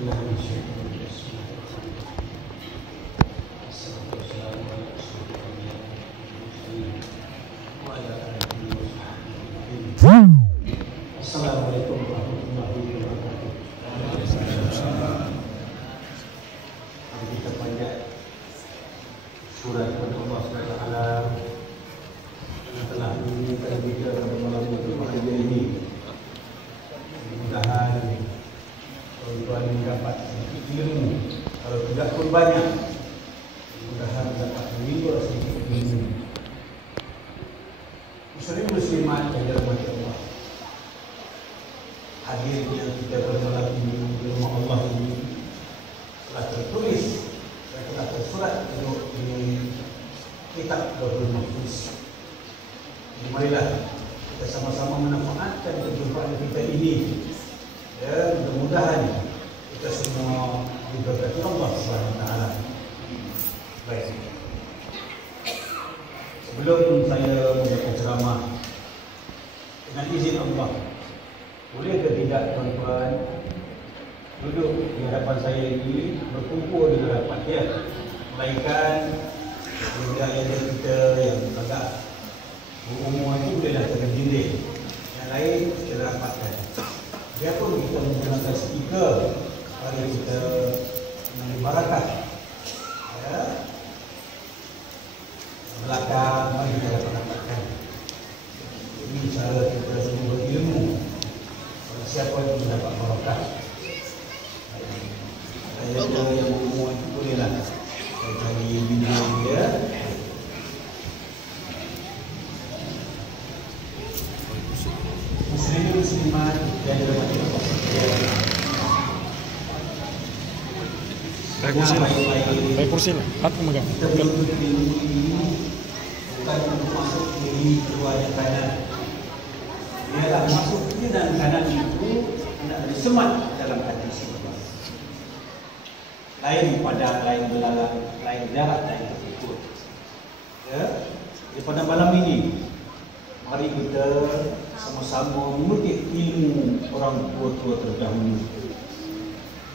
بالله من الشيطان الرجيم. بسم الله الرحمن الرحيم. الصلاة والسلام على رسول الله وعلى آله وصحبه أجمعين. Assalamualaikum warahmatullahi wabarakatuh. Mari kita baca surat Allah SWT yang telah mengingatkan kita pada malam yang berbahagia ini. Mudah-mudahan tuan-tuan mendapat sedikit ilmu, kalau tidak pun banyak, mudah-mudahan dapat menghibur sedikit ilmu. Muslimat yang dirahmati Allah, hadirnya kita pada malam ini di rumah Allah ini telah tertulis dan telah tersurat di kitab Lauhul Mahfuz. Marilah kita sama-sama memanfaatkan perjumpaan kita ini. Ya, mudah-mudahan kita semua diberkati Allah Subhanahu wa taala. Baik. Sebelum saya membaca ceramah, dengan izin Allah, boleh ke tidak tuan-tuan duduk di hadapan saya ini, berkumpul di hadapan dia, melainkan budaya kita yang agak berumur itu bolehlah terjinding, yang lain kita rapatkan. Biarpun kita menggunakan speaker, mari kita mengambil barakah. Ya. Belakang, mari kita rapatkan. Ini cara kita semua berilmu. Siapa yang mendapat barakah? Saya yang umur itu bolehlah cari video dia. Muslimat yang dirahmati Allah. Baik kursi lah, aku megang. Kita menuntut ilmu ini bukan untuk masuk kiri keluar yang kanan. Ialah masuk kiri dan kanan itu hendak disemat dalam hati seorang. Lain padang, lain belalang, lain darat, lain tertutup. Ya, jadi pada malam ini mari kita sama-sama mengutip ilmu orang tua-tua terdahulu,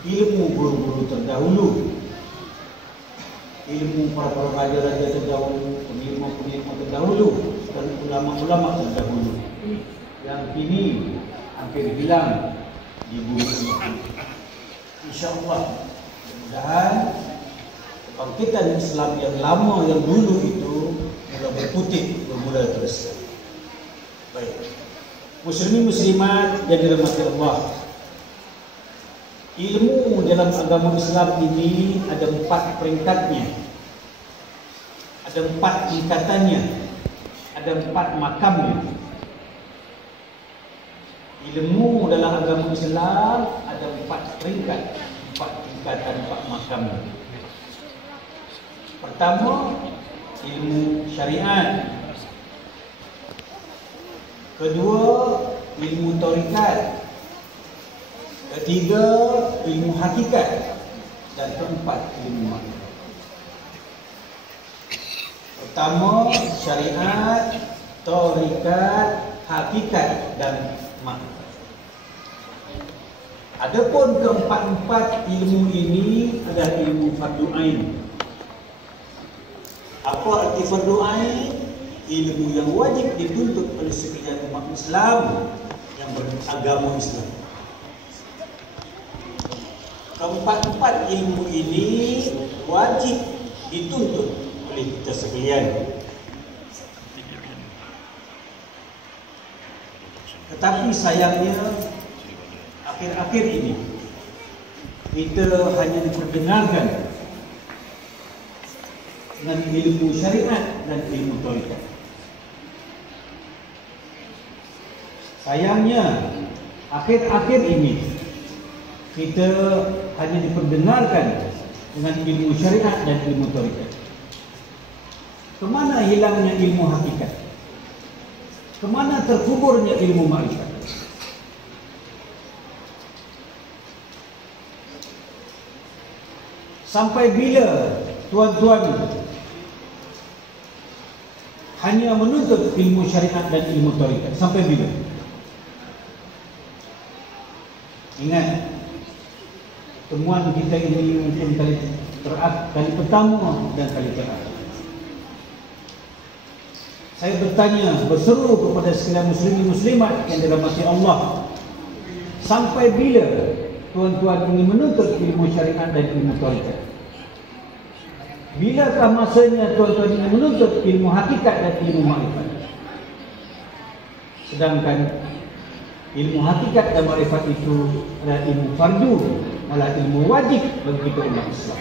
ilmu guru-guru terdahulu, ilmu para raja-raja terdahulu, pengilmu-pengilmu terdahulu, dan ulama-ulama terdahulu yang kini hampir hilang di bumi ini. InsyaAllah, mudah-mudahan kebangkitan Islam yang lama, yang dulu itu mula berputih, bermula terus. Baik, muslimin muslimat yang dirahmati Allah, ilmu dalam agama Islam ini ada 4 peringkatnya, ada 4 tingkatannya, ada 4 makamnya. Ilmu dalam agama Islam ada 4 peringkat, 4 tingkatan, 4 makamnya. Pertama, ilmu syariat. Kedua, ilmu tarikat. Ketiga, ilmu hakikat. Dan keempat, ilmu makrifat. Pertama, syariat, tarikat, hakikat dan makrifat. Adapun keempat-empat ilmu ini adalah ilmu fardu ain. Apa arti fardu ain? Ilmu yang wajib dituntut oleh sekalian umat Islam yang beragama Islam. Keempat-empat ilmu ini wajib dituntut oleh kita sekalian. Tetapi sayangnya akhir-akhir ini kita hanya diperdengarkan dengan ilmu syariat dan ilmu tarikat. Sayangnya akhir-akhir ini kita hanya diperdengarkan dengan ilmu syariat dan ilmu tarikat. Kemana hilangnya ilmu hakikat? Kemana terkuburnya ilmu makrifat? Sampai bila tuan-tuan hanya menuntut ilmu syariat dan ilmu tarikat? Sampai bila? Ingat, pertemuan kita ini mungkin kali pertama dan kali terakhir. Saya bertanya, berseru kepada sekalian muslimin muslimat yang dirahmati Allah, sampai bila tuan-tuan ingin menuntut ilmu syariat dan ilmu tarekat? Bilakah masanya tuan-tuan ingin menuntut ilmu hakikat dan ilmu makrifat? Sedangkan ilmu hakikat dan makrifat itu adalah ilmu fardu, malah ilmu wajib bagi kita umat Islam.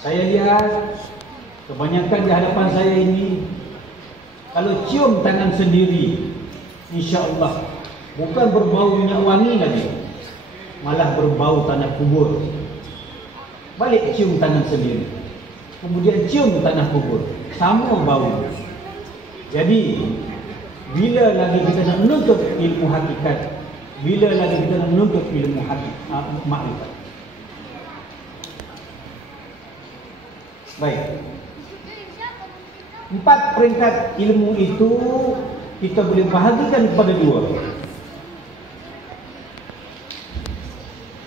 Saya lihat kebanyakan di hadapan saya ini, kalau cium tangan sendiri, insya-Allah bukan berbau minyak wangi lagi, malah berbau tanah kubur. Balik cium tangan sendiri, kemudian cium tanah kubur, sama bau. Jadi bila lagi kita nak menuntut ilmu hakikat, bila lagi kita nak menuntut ilmu makrifat? Baik. 4 peringkat ilmu itu kita boleh bahagikan kepada 2.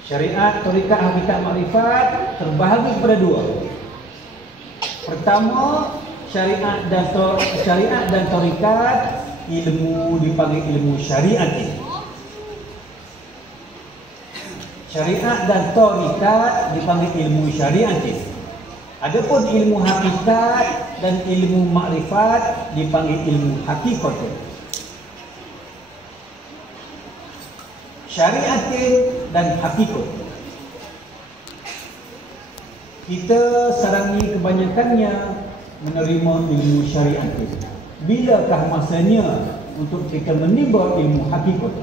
Syariat, tarekat, hakikat, makrifat terbahagi kepada 2. Pertama, syariat dan tarekat, ilmu dipanggil ilmu syariat. Syariat dan tarekat dipanggil ilmu syariat. Adapun ilmu hakikat dan ilmu makrifat dipanggil ilmu hakikat. Syariat dan hakikat. Kita sekarang ni kebanyakannya menerima ilmu syariat. Bilakah masanya untuk kita menimba ilmu hakikat?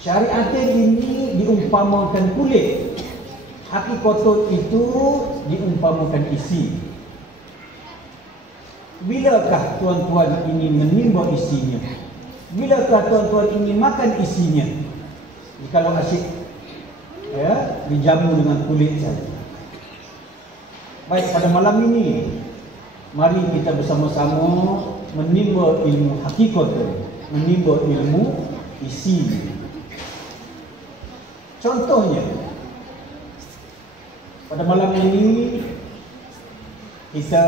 Syariat ini diumpamakan kulit, hakikatun itu diumpamakan isi. Bilakah tuan-tuan ini menimba isinya? Bilakah tuan-tuan ini makan isinya? Jikalau asyik dijamu dengan kulit saja. Baik, pada malam ini mari kita bersama-sama menimba ilmu hakikat, menimba ilmu isi. Contohnya, pada malam ini kita,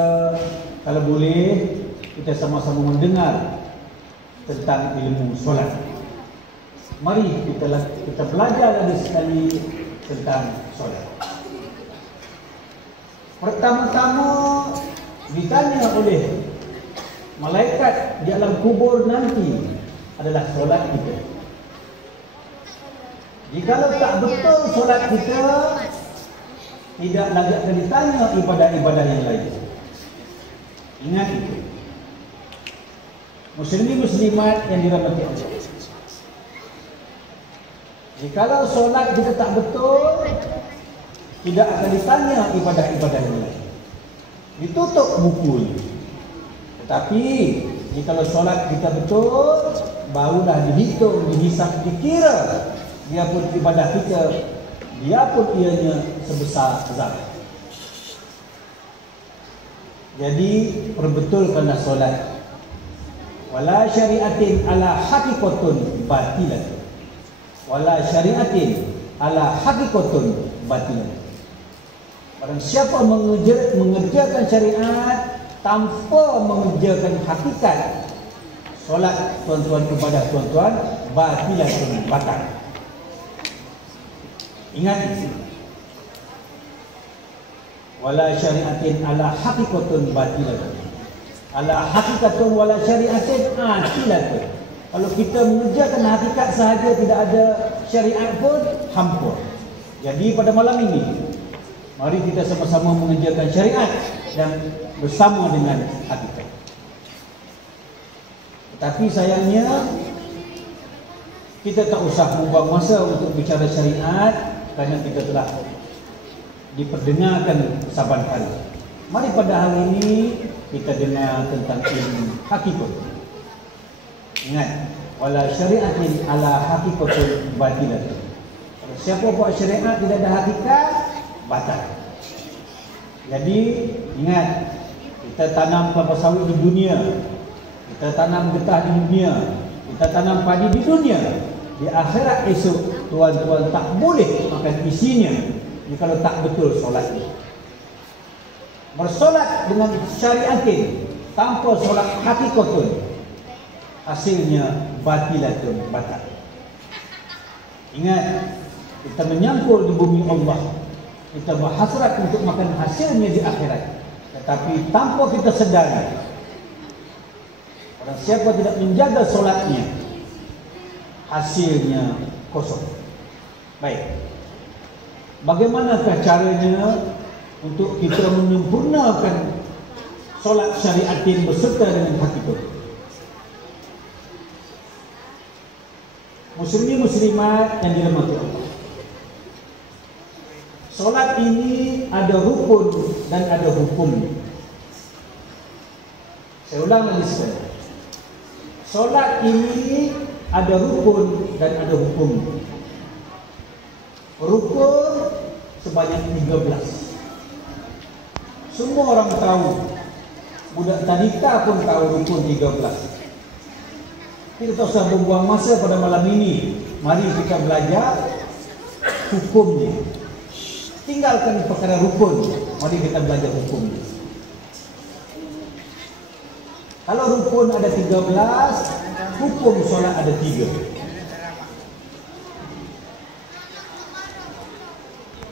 kalau boleh, kita sama-sama mendengar tentang ilmu solat. Mari kita belajar lagi sekali tentang solat. Pertama-tama ditanya oleh malaikat di alam kubur nanti adalah solat kita. Jikalau tak betul solat kita, tidak lagi akan ditanya ibadah-ibadah yang lain. Ingat itu. Muslimin muslimat yang dirahmati Allah. Jikalau solat kita tak betul, tidak akan ditanya ibadah-ibadah yang lain. Ditutup buku. Tetapi jikalau solat kita betul, barulah dihitung, dihisap, dikira. Dia pun ibadah kita, dia pun ianya sebesar zakat. Jadi perbetulkanlah solat. Wala syari'atin ala hakikatun batilah. Wala syari'atin ala hakikatun batilah. Barang siapa mengerjakan syariat tanpa mengerjakan hakikat, solat tuan-tuan, ibadah tuan-tuan batilah, batal. Ingat di sini. Wala syari'atin ala hakikatun batilah. Ala hakikatun wala syari'atin atilah. Kalau kita mengerjakan hakikat sahaja, tidak ada syariat pun, hampa. Jadi pada malam ini, mari kita sama-sama mengerjakan syariat dan bersama dengan hakikat. Tetapi sayangnya, kita tak usah membuang masa untuk bicara syariat, kerana kita telah diperdengarkan saban hari. Mari pada hari ini kita dengar tentang ilmu hakikat. Ingat, wala syari'atin ala hakikatul batilah. Siapa buat syariat tidak ada hakikat, batal. Jadi ingat, kita tanam kelapa sawit di dunia, kita tanam getah di dunia, Kita tanam padi di dunia, di akhirat esok tuan-tuan tak boleh makan isinya kalau tak betul solatnya. Bersolat dengan syariatin tanpa solat hakikatun, hasilnya batilatun, batal. Ingat, kita menyangkul di bumi Allah, kita berhasrat untuk makan hasilnya di akhirat, tetapi tanpa kita sedari, orang siapa tidak menjaga solatnya, hasilnya kosong. Baik, bagaimanakah caranya untuk kita menyempurnakan solat syariatin beserta dengan hakikat? Muslimin muslimat yang dirahmati Allah, solat ini ada rukun dan ada hukum. Saya ulang lagi sekali. Solat ini ada rukun dan ada hukum. Rukun sebanyak 13. Semua orang tahu. Budak tadika pun tahu rukun 13. Kita tak usah buang masa pada malam ini. Mari kita belajar hukumnya. Tinggalkan perkara rukun, mari kita belajar hukumnya. Kalau rukun ada 13, hukum solat ada 3.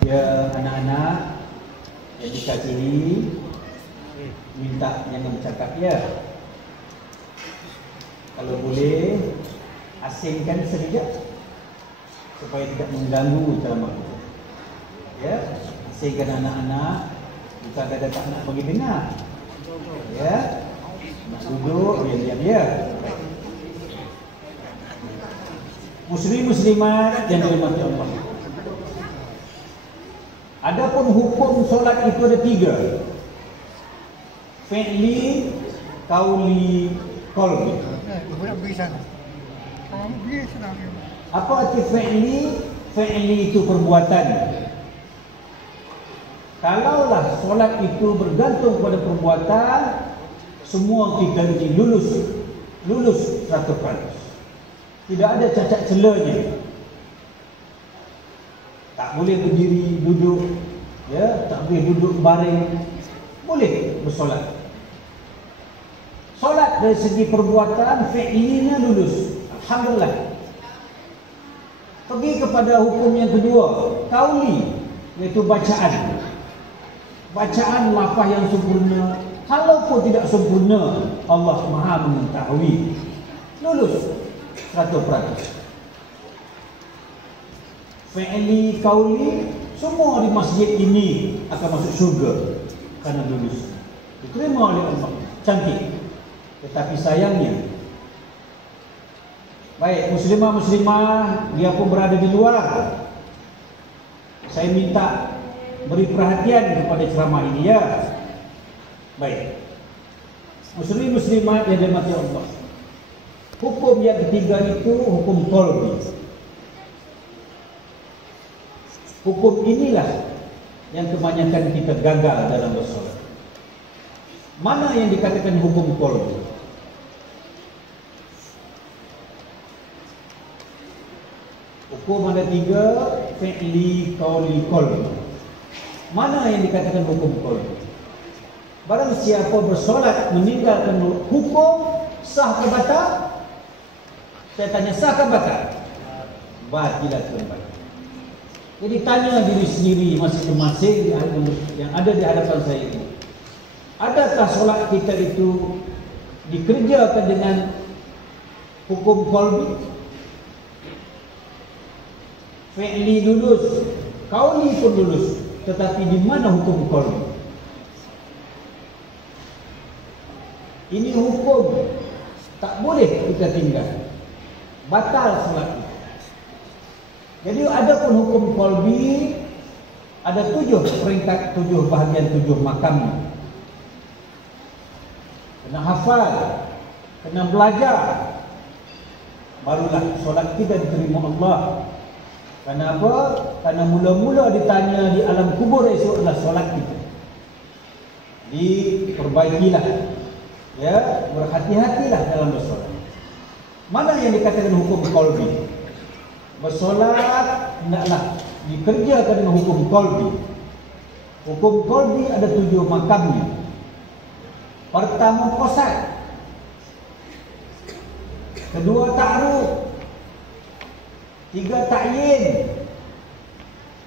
Ya anak-anak yang dikasihi, minta jangan bercakap ya. Kalau boleh asingkan sekejap supaya tidak mengganggu ceramah kita. Ya, asingkan anak-anak, bukan kata tak nak bagi dengar. Ya, nak duduk diam-diam ya. Muslim muslimat yang dirahmati Allah. Adapun hukum solat itu ada 3. Fi'li, qauli, qalbi. Apa arti fi'li? Fi'li itu perbuatan. Kalaulah solat itu bergantung pada perbuatan, semua kita ini lulus 100%. Tidak ada cacat celanya. Tak boleh berdiri, duduk, ya, tak boleh duduk baring, boleh bersolat. Solat dari segi perbuatan, fi'linya lulus. Alhamdulillah. Pergi kepada hukum yang kedua, qauli, iaitu bacaan. Bacaan lafaz yang sempurna, kalaupun tidak sempurna, Allah Maha mengetahui. Lulus 100%. Fi'li, qauli, semua di masjid ini akan masuk syurga kerana lulus. Diterima oleh Allah. Cantik. Tetapi sayangnya, baik muslimah-muslimah, dia pun berada di luar, saya minta beri perhatian kepada ceramah ini ya. Baik, muslim-muslimat yang dirahmati Allah, hukum yang ketiga itu hukum qalbi. Hukum inilah yang kebanyakan kita gagal dalam bersolat. Mana yang dikatakan hukum qalbi? Hukum ada 3, fi'li, qauli, qalbi. Mana yang dikatakan hukum qalbi? Barang siapa bersolat meninggalkan hukum, sah ke batal? Saya tanya, sah ke batal? Batilatun batal. Jadi tanya diri sendiri masing-masing yang ada di hadapan saya ini. Adakah solat kita itu dikerjakan dengan hukum qalbi? Fi'li lulus, qauli pun lulus, tetapi di mana hukum qalbi? Ini hukum tak boleh kita tinggal, batal solat kita. Jadi adapun hukum qalbi ada 7 peringkat, 7 bahagian, 7 makam. Kena hafal, kena belajar, barulah solat kita diterima Allah. Kenapa? Karena mula-mula ditanya di alam kubur esok adalah solat kita. Diperbaikilah, ya, berhati-hatilah dalam bersolat. Mana yang dikatakan hukum qalbi? Bersolat hendaklah dikerjakan dengan hukum qalbi. Hukum qalbi ada 7 makamnya. Pertama qasad, kedua ta'aruf, 3 ta'yin,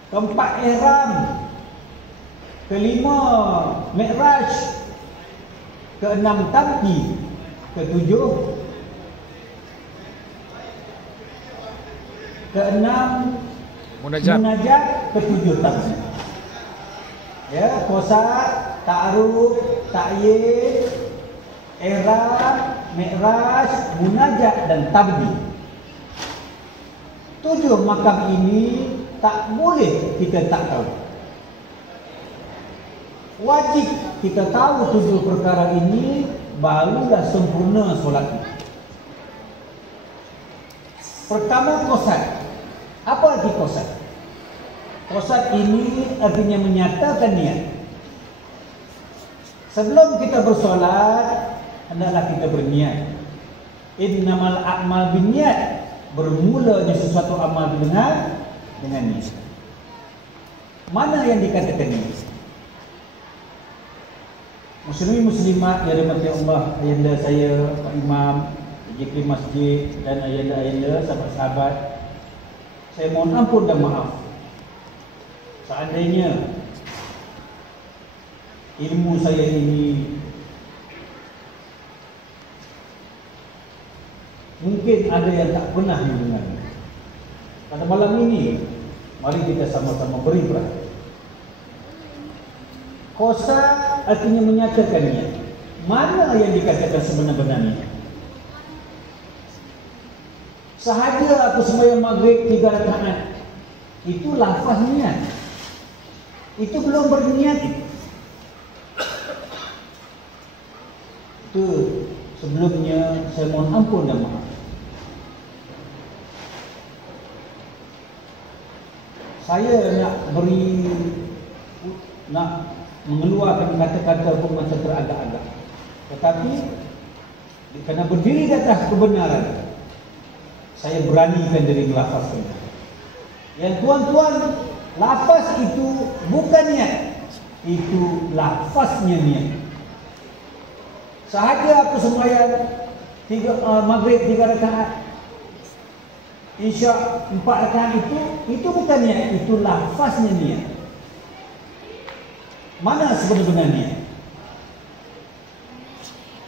keempat ihram, kelima mi'raj, keenam tamki, ketujuh keenam munajat, ketujuh tamki. Ya, qasad, ta'aruf, ta'yin, ihram, mi'raj, munajat dan tamki. 7 makam ini tak boleh kita tak tahu. Wajib kita tahu 7 perkara ini, barulah sempurna solat kita. Pertama qasad. Apa arti qasad? Qasad ini artinya menyatakan niat. Sebelum kita bersolat, hendaklah kita berniat. Innamal a'mal binniyat. Bermulanya sesuatu amal dengan niat. Mana yang dikatakan niat? Muslimin muslimat yang dirahmati Allah, ayahanda saya, Pak Imam, JK Masjid dan ayahanda-ayahanda, sahabat-sahabat, saya mohon ampun dan maaf. Seandainya ilmu saya ini mungkin ada yang tak pernah mendengar. Pada malam ini, mari kita sama-sama beri perhatian. Qasad artinya menyatakan niat. Mana yang dikatakan sebenar-benarnya? Sahaja aku sembahyang maghrib 3 rakaat, itu lafaz niat. Itu belum berniat itu. Itu sebelumnya saya mohon ampun dan maaf. Saya nak mengeluarkan kata-kata pun macam teragak-agak. Tetapi kerana berdiri di atas kebenaran, saya beranikan diri melafazkan. Yang tuan-tuan, lafaz itu bukan niat, itu lafaznya niat. Sahaja aku sembahyang maghrib 3 rakaat, isyak 4 rakaat, itu bukan niat, itu lafaznya niat. Mana sebenarnya?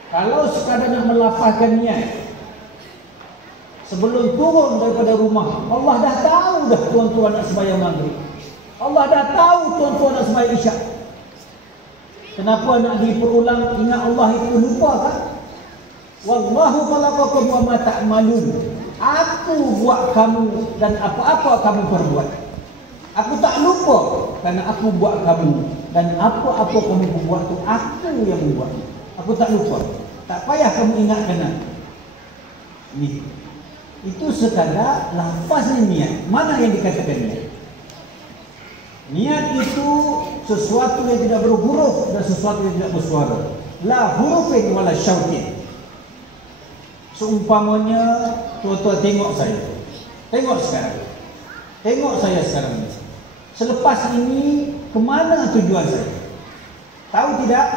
Kalau sekadar nak melafazkan niat, sebelum turun daripada rumah, Allah dah tahu dah tuan-tuan nak sembahyang maghrib. Allah dah tahu tuan-tuan nak sembahyang isyak. Kenapa nak diperulang? Ingat Allah itu lupa kan? Wallahu khalaqakum wa ma ta'malun. Aku buat kamu dan apa-apa kamu perbuat. Aku tak lupa kerana aku buat kamu, dan apa-apa kamu buat tu aku yang membuat. Aku tak lupa. Tak payah kamu ingatkan aku. Ini. Itu sekadar lafaznya niat. Mana yang dikatakan niat? Niat itu sesuatu yang tidak berhuruf dan sesuatu yang tidak bersuara. La hurufin wala syautin. Seumpamanya tuan-tuan tengok saya. Tengok sekarang. Tengok saya sekarang ini. Selepas ini ke mana tujuan saya? Tahu tidak?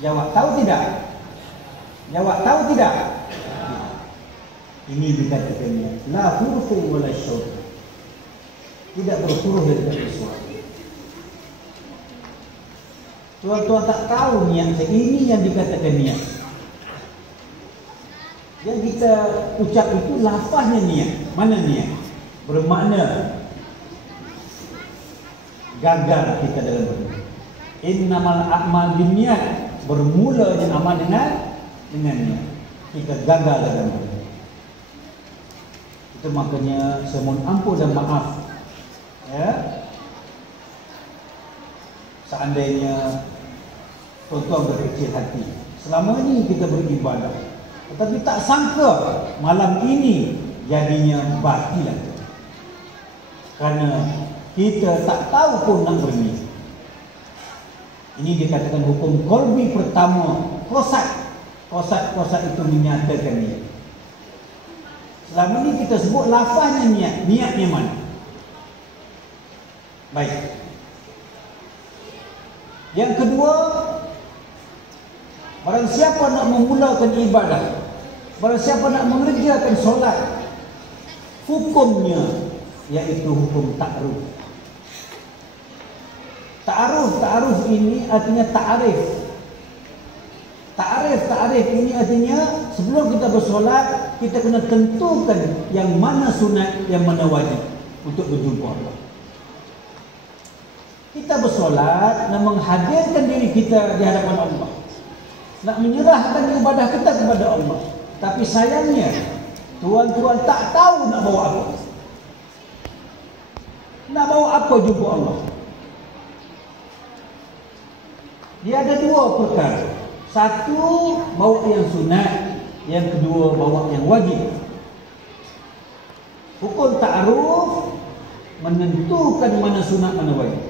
Jawab tahu tidak? Jawab tahu tidak? Ini dikatakan niat. La hurufin wala syautin. Tidak berhuruf dan tidak bersuara. Tuan-tuan tak tahu niat saya. Ini yang dikatakan niat. Yang kita ucap itu lafaznya niat. Mana niat? Bermakna gagal kita dalam beribadah. Innamal a'mal binniyat. Bermulanya amal dengan niat. Kita gagal dalam beribadah. Itu makanya saya mohon ampun dan maaf. Ya, seandainya tuan-tuan berkecil hati, selama ini kita beribadah, tetapi tak sangka malam ini jadinya batilan, kerana kita tak tahu pun nak berniat. Ini dikatakan hukum qalbi pertama, qasad. Qasad itu menyatakan niat. Selama ni kita sebut lafaznya niat. Niatnya mana? Baik. Yang kedua, barang siapa nak memulakan ibadah, barang siapa nak mengerjakan solat, hukumnya iaitu hukum ta'aruf. Ta'aruf ini artinya ta'arif. Ta'arif ini artinya sebelum kita bersolat, kita kena tentukan yang mana sunat, yang mana wajib untuk berjumpa Allah. Kita bersolat nak menghadirkan diri kita di hadapan Allah, nak menyerahkan ibadah kita kepada Allah. Tapi sayangnya tuan-tuan tak tahu nak bawa apa. Nak bawa apa jumpa Allah? Dia ada dua perkara. Satu, bawa yang sunat. Yang kedua, bawa yang wajib. Hukum ta'aruf menentukan mana sunat, mana wajib.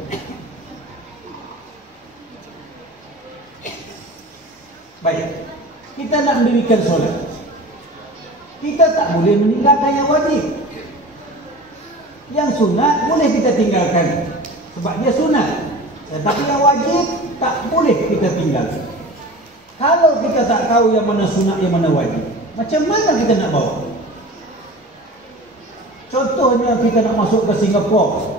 Baik, kita nak mendirikan solat, kita tak boleh meninggalkan yang wajib. Yang sunat boleh kita tinggalkan sebab dia sunat, tetapi yang wajib tak boleh kita tinggalkan. Kalau kita tak tahu yang mana sunat, yang mana wajib, macam mana kita nak bawa? Contohnya kita nak masuk ke Singapura,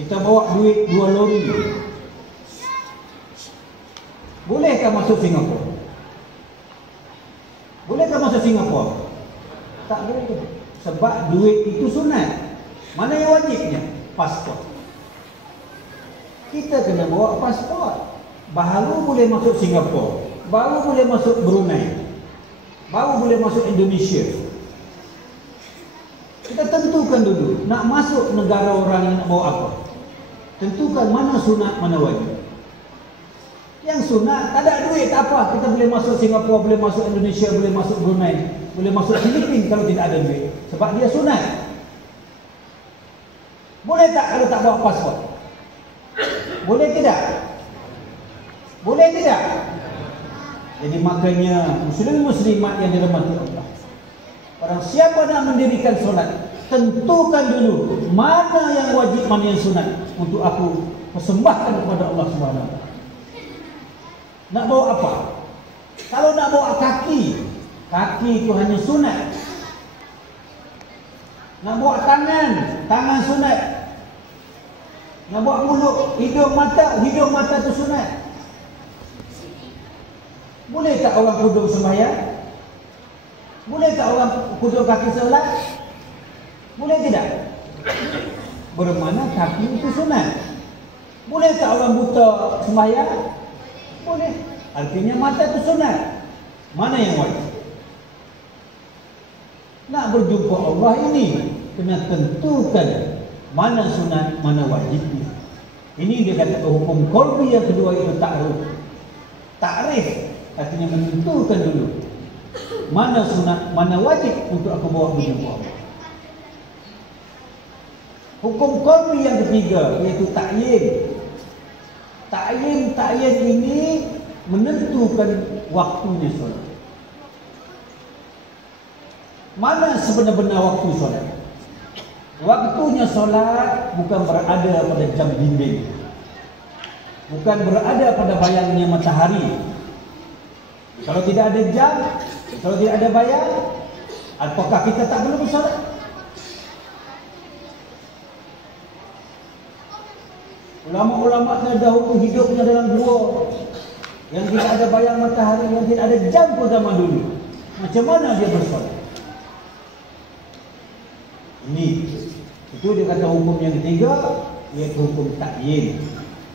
kita bawa duit 2 lori. Bolehkah masuk Singapura? Bolehkah masuk Singapura? Tak boleh. Sebab duit itu sunat. Mana yang wajibnya? Pasport. Kita kena bawa pasport, baru boleh masuk Singapura, baru boleh masuk Brunei, baru boleh masuk Indonesia. Kita tentukan dulu nak masuk negara orang yang nak bawa apa. Tentukan mana sunat, mana wajib. Yang sunat tak ada duit, tak apa, kita boleh masuk Singapura, boleh masuk Indonesia, boleh masuk Brunei, boleh masuk Filipina kalau tidak ada duit, sebab dia sunat. Boleh tak kalau tak bawa pasport? Boleh tidak? Boleh tidak? Jadi makanya muslim-muslimat yang dirahmati Allah, orang siapa nak mendirikan solat, tentukan dulu mana yang wajib, mana yang sunat untuk aku persembahkan kepada Allah Subhanahu Wa Taala. Nak bawa apa? Kalau nak bawa kaki, kaki itu hanya sunat. Nak bawa tangan, tangan sunat. Nak bawa mulut, hidung mata itu sunat. Boleh tak orang kudung sembahyang? Boleh tak orang kudung kaki solat? Boleh tidak? Bermakna kaki itu sunat. Boleh tak orang buta sembahyang? Boleh. Artinya mata itu sunat. Mana yang wajib? Nak berjumpa Allah ini kena tentukan mana sunat, mana wajibnya. Ini dia kata hukum qalbi yang kedua, itu ta'aruf. Ta'rif artinya menentukan dulu mana sunat, mana wajib untuk aku bawa berjumpa Allah. Hukum qalbi yang ketiga iaitu ta'yin. Ta'yin ini menentukan waktunya solat. Mana sebenar-benar waktu solat? Waktunya solat bukan berada pada jam dinding, bukan berada pada bayangnya matahari. Kalau tidak ada jam, kalau tidak ada bayang, apakah kita tak perlu bersolat? Ulama-ulama terdahulu hidupnya dalam gua yang tidak ada bayang matahari, yang tidak ada jam pun zaman dulu. Macam mana dia bersolat? Ini, itu dia kata hukum yang ketiga, iaitu hukum ta'yin,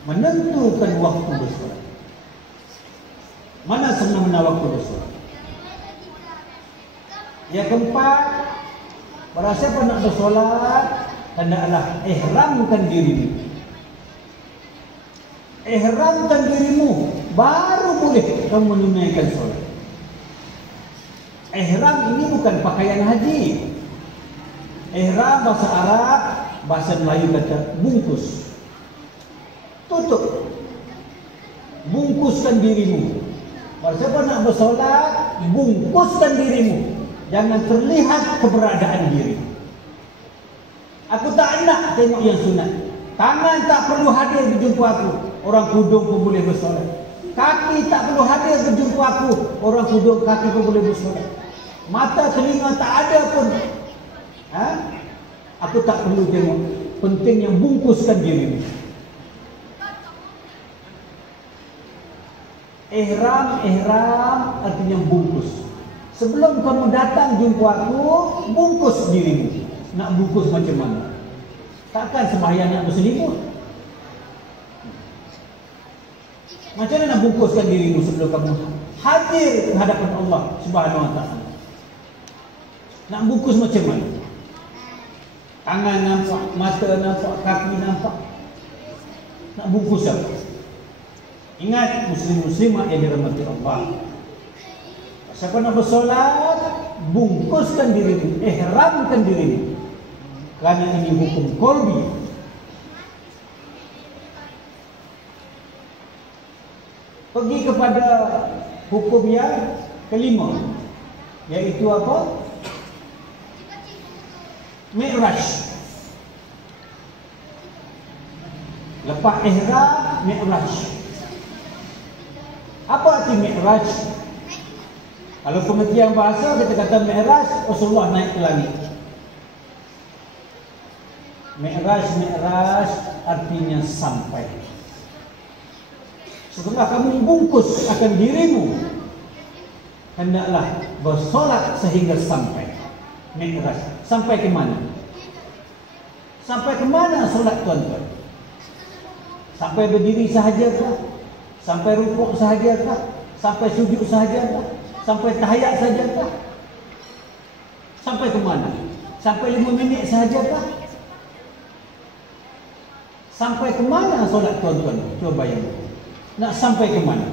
menentukan waktu bersolat. Mana sebenarnya waktu bersolat? Yang keempat, barang siapa nak bersolat, hendaklah ihramkan dirimu. Ihramkan dirimu, baru boleh kamu menunaikan solat. Ihram ini bukan pakaian haji. Ihram bahasa Arab, bahasa Melayu kata bungkus. Tutup. Bungkuskan dirimu. Kalau siapa nak bersolat, bungkuskan dirimu. jangan terlihat keberadaan diri. Aku tak nak tengok yang sunat. Tangan tak perlu hadir berjumpa aku, orang kudung pun boleh bersolat. Kaki tak perlu hadir berjumpa aku, orang kudung kaki pun boleh bersolat. Mata, telinga tak ada pun, aku tak perlu tengok. Penting yang bungkuskan dirimu. Ihram artinya bungkus. Sebelum kamu datang jumpa aku, bungkus dirimu. Nak bungkus macam mana? Takkan sembahyang nak berselimut. Macam mana nak bungkuskan dirimu sebelum kamu hadir ke hadapan Allah Subhanahu Wa Taala? Nak bungkus macam mana? Tangan nampak, mata nampak, kaki nampak. Nak bungkus apa? Ingat, muslim-muslimah yang dirahmati Allah, siapa nak bersolat, bungkuskan dirimu, ihramkan dirimu, kerana ini hukum qalbi. Pergi kepada hukum yang kelima, yaitu apa? Mi'raj. Lepas ihram, mi'raj. Apa arti mi'raj? Kalau pengertian bahasa, kita kata mi'raj, Rasulullah naik ke langit. Mi'raj artinya sampai. Setelah kamu bungkus akan dirimu, hendaklah bersolat sehingga sampai. Mi'raj. Sampai ke mana? Sampai ke mana solat tuan-tuan? Sampai berdiri sahajakah? Sampai rukuk sahajakah? Sampai sujud sahajakah? Sampai tahiyat sahajakah? Sampai ke mana? Sampai 5 minit sahajakah? Sampai ke mana solat tuan-tuan? Cuba bayangkan. Nak sampai ke mana?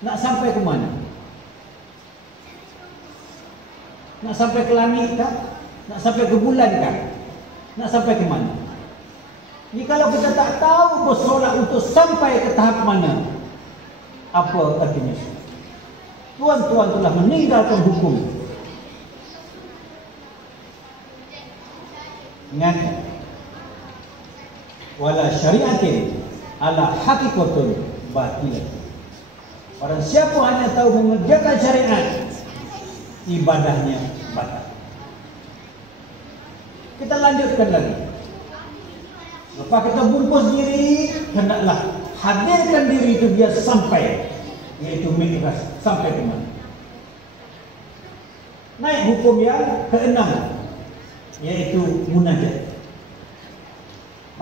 Nak sampai ke mana? Nak sampai ke langit kah? Nak sampai ke bulan kah? Nak sampai ke mana? Jadi kalau kita tak tahu bersolat untuk sampai ke tahap mana, apa artinya? Tuan-tuan telah meninggalkan hukum. Ingat, wala syariatin ala hakikatun batilah. Orang siapa hanya tahu mengerjakan syariat, ibadahnya batal. Kita lanjutkan lagi. Lepas kita bungkus diri, hendaklah hadirkan diri itu biar sampai, yaitu mi'raj. Sampai ke mana? Naik hukum yang keenam, yaitu munajat.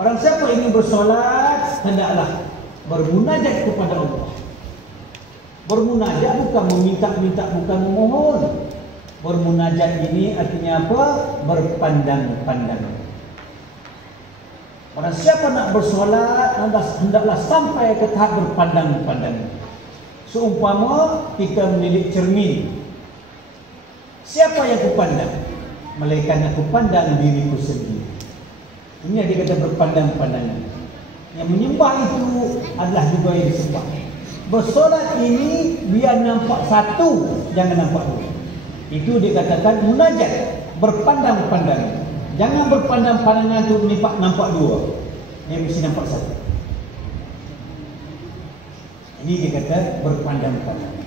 Barang siapa ingin bersolat, hendaklah bermunajat kepada Allah. Bermunajat bukan meminta-minta, bukan memohon. Bermunajat ini artinya apa? Berpandang-pandangan. Barang siapa nak bersolat, hendaklah sampai ke tahap berpandang-pandangan. Seumpama kita menilik cermin. Siapa yang kupandang? Malaikat aku pandang diriku sendiri. Ini yang dikata berpandang-pandangan. Yang menyembah itu adalah juga yang disembah. Bersolat ini biar nampak satu, jangan nampak dua. Itu dikatakan munajat, berpandang-pandangan. Jangan berpandang-pandangan itu nampak dua. Dia mesti nampak satu. Ini dikata berpandang-pandangan.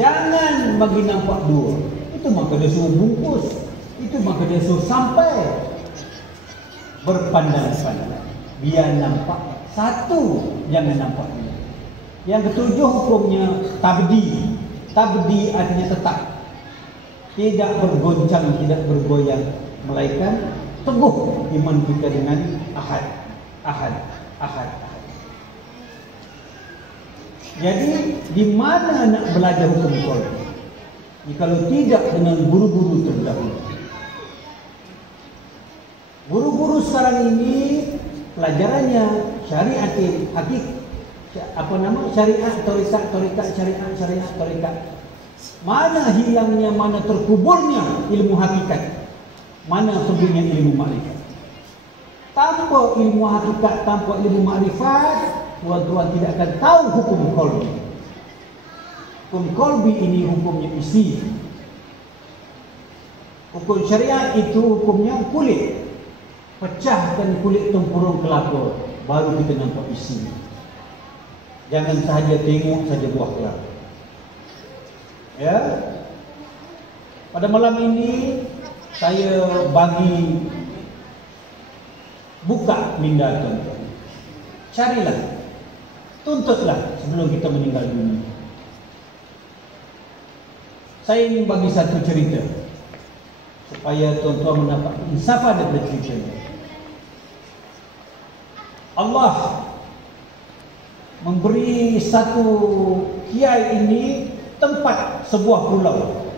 Jangan bagi nampak dua. Itu maka dia suruh bungkus. Itu maka dia suruh sampai. Berpandang-pandangan. Biar nampak satu, jangan nampak dua. Yang ketujuh hukumnya tabdi. Tabdi artinya tetap. Tidak bergoncang, tidak bergoyang, melainkan teguh iman kita dengan ahad. Jadi di mana nak belajar hukum qalbi? Kalau tidak dengan guru-guru terdahulu. Guru-guru sekarang ini pelajarannya syariat, syariat, tarikat, syariat. Mana hilangnya, mana terkuburnya ilmu hakikat, mana perginya ilmu makrifat. Tanpa ilmu hakikat, tanpa ilmu makrifat, tuan-tuan tidak akan tahu hukum qalbi. Hukum qalbi ini hukumnya isi. Hukum syariat itu hukumnya kulit. Pecahkan kulit tempurung kelapa, baru kita nampak isi. Jangan sahaja tengok saja buah kelapa. Ya. Pada malam ini saya bagi buka minda tuan-tuan. Carilah, tuntutlah sebelum kita meninggal dunia. Saya ingin bagi satu cerita supaya tuan-tuan mendapat insafan daripada cerita ini. Allah memberi satu kiai ini tempat sebuah pulau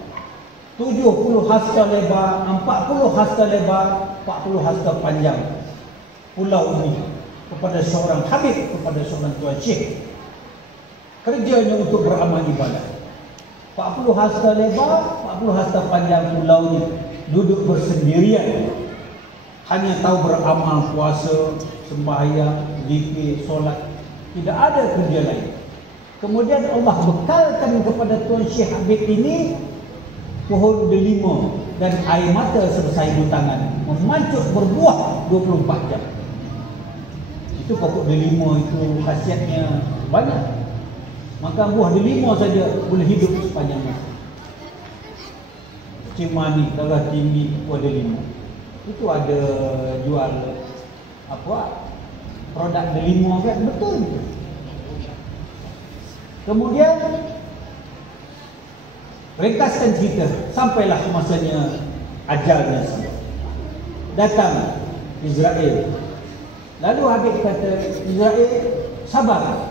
70 hasta lebar, 40 hasta lebar, 40 hasta panjang pulau ini kepada seorang habib, kepada seorang tuan syekh. Kerjanya untuk beramal ibadah. 40 hasta lebar, 40 hasta panjang pulaunya, duduk bersendirian, hanya tahu beramal, puasa, sembahyang, zikir, solat, tidak ada kerja lain. Kemudian Allah bekalkan kepada Tuan Syekh Habib ini pohon delima dan air mata sebesar ibu tangan, memancut berbuah 24 jam. Itu pokok delima itu khasiatnya banyak. Maka buah delima saja boleh hidup sepanjang masa. Cimani, darah tinggi, buah delima. Itu ada jual produk delima kan, betul. Kemudian ringkaskan cerita, sampailah masanya ajalnya sampai. Datang Israel. Lalu Habib kata, Israel, sabar.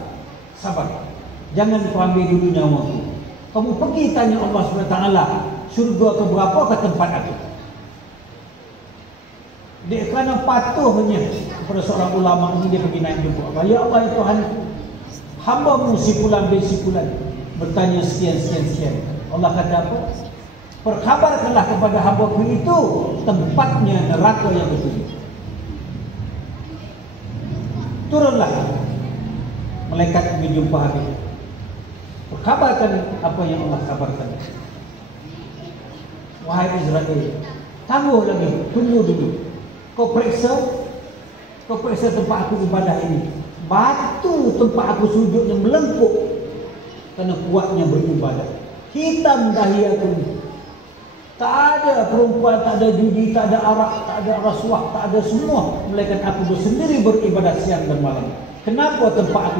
Jangan kau ambil dulu nyawaku. Kamu pergi tanya Allah SWT, syurga ke berapa ke tempat aku. Dia kerana patuhnya kepada seorang ulama ini, dia pergi naik jumpa Allah. Ya Allah, ya Tuhan, hamba-Mu si fulan bin si fulan bertanya sekian. Allah kata apa? Perkhabarkanlah kepada hamba-Ku itu tempatnya neraka yang betul. Turunlah malaikat pergi jumpa Habib. Perkhabarkan apa yang Allah kabarkan. Wahai Israel, tunggu lagi, tunggu dulu. Kau periksa tempat aku ibadah ini. Batu tempat aku sujud yang melengkuk kerana kuatnya beribadah. Hitam dahi aku. Tak ada perempuan, tak ada judi, tak ada arak, tak ada rasuah, tak ada semua. Melainkan aku bersendiri beribadah siang dan malam. Kenapa tempat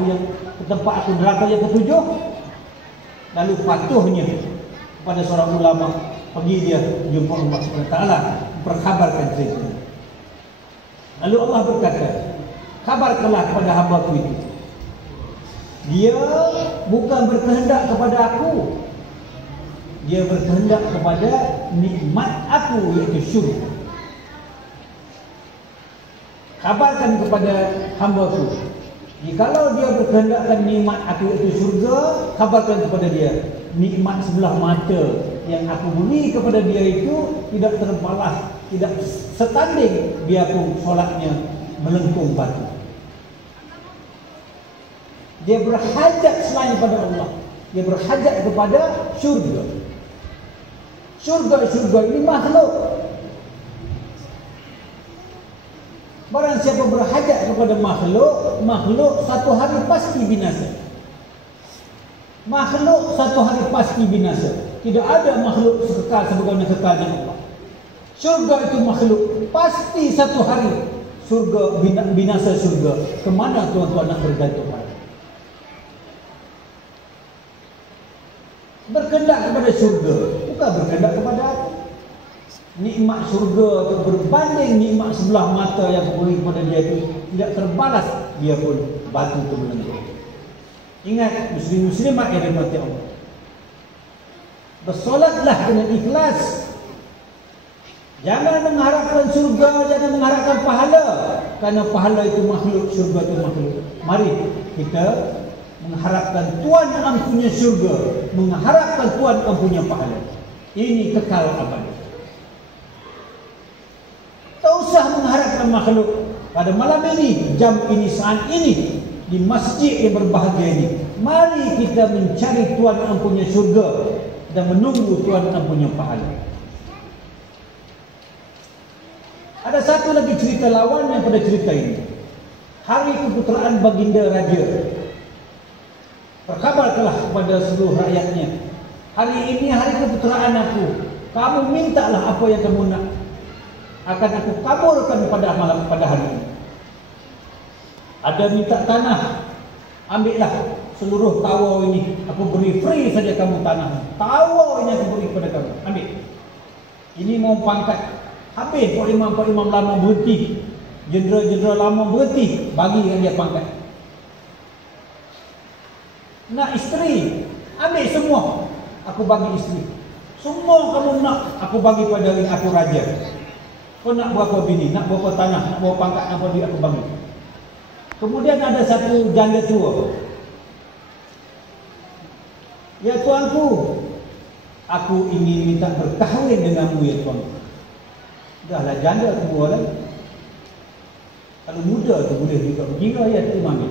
aku neraka yang ketujuh? Lalu patuhnya kepada seorang ulama, pergi dia jumpa Allah SWT, perkhabarkan cerita. Lalu Allah berkata, kabarkanlah kepada hamba-Ku itu. Dia bukan berkehendak kepada aku, dia berkehendak kepada nikmat aku, iaitu syurga. Kabarkan kepada hamba-Ku, jikalau dia berkehendakkan nikmat aku iaitu syurga, kabarkan kepada dia nikmat sebelah mata yang aku beri kepada dia itu tidak terbalas, tidak setanding biarpun solatnya melengkung batu. Dia berhajat selain pada Allah, dia berhajat kepada syurga. Syurga ini makhluk. Barang siapa berhajat kepada makhluk satu hari pasti binasa. Makhluk satu hari pasti binasa. Tidak ada makhluk sekekal sebagaimana kekalnya Allah. Syurga itu makhluk, pasti satu hari surga binasa surga. Kemana tuan-tuan nak bergantung pada? Berkehendak kepada surga, bukan berkehendak kepada aku. Nikmat surga itu berbanding nikmat sebelah mata yang beri kepada dia itu tidak terbalas, dia pun batu itu melengkung. Ingat, muslim-muslimat yang dirahmati Allah, bersolatlah dengan ikhlas. Jangan mengharapkan surga, jangan mengharapkan pahala, kerana pahala itu makhluk, surga itu makhluk. Mari kita mengharapkan Tuhan yang punya surga, mengharapkan Tuhan yang punya pahala. Ini kekal abadi. Tak usah mengharapkan makhluk. Pada malam ini, jam ini, saat ini, di masjid yang berbahagia ini. Mari kita mencari Tuhan ampunnya syurga dan menunggu Tuhan ampunnya pahala. Ada satu lagi cerita lawannya pada cerita ini. Hari keputeraan baginda raja. Berkabar telah kepada seluruh rakyatnya, hari ini hari keputeraan aku. Kamu mintalah apa yang kamu nak, akan aku kabulkan pada malam pada hari ini. Ada minta tanah, ambillah seluruh tawa ini, aku beri free saja kamu tanah. Tawa ini aku beri kepada kamu, ambil. Ini mau pangkat, habis Pak Imam lama berhenti, jenderal-jenderal lama berhenti, bagi dia pangkat. Nak isteri, ambil semua, aku bagi isteri. Semua kamu nak, aku bagi pada aku raja. Kau nak berapa bini, nak berapa tanah, nak berapa pangkat, apa dia aku bagi. Kemudian ada satu janda tua. Ya tuanku, aku ingin minta berkahwin denganmu ya tuanku. Dahlah janda tua lah. Kalau muda tu boleh juga berkira ya tu mami.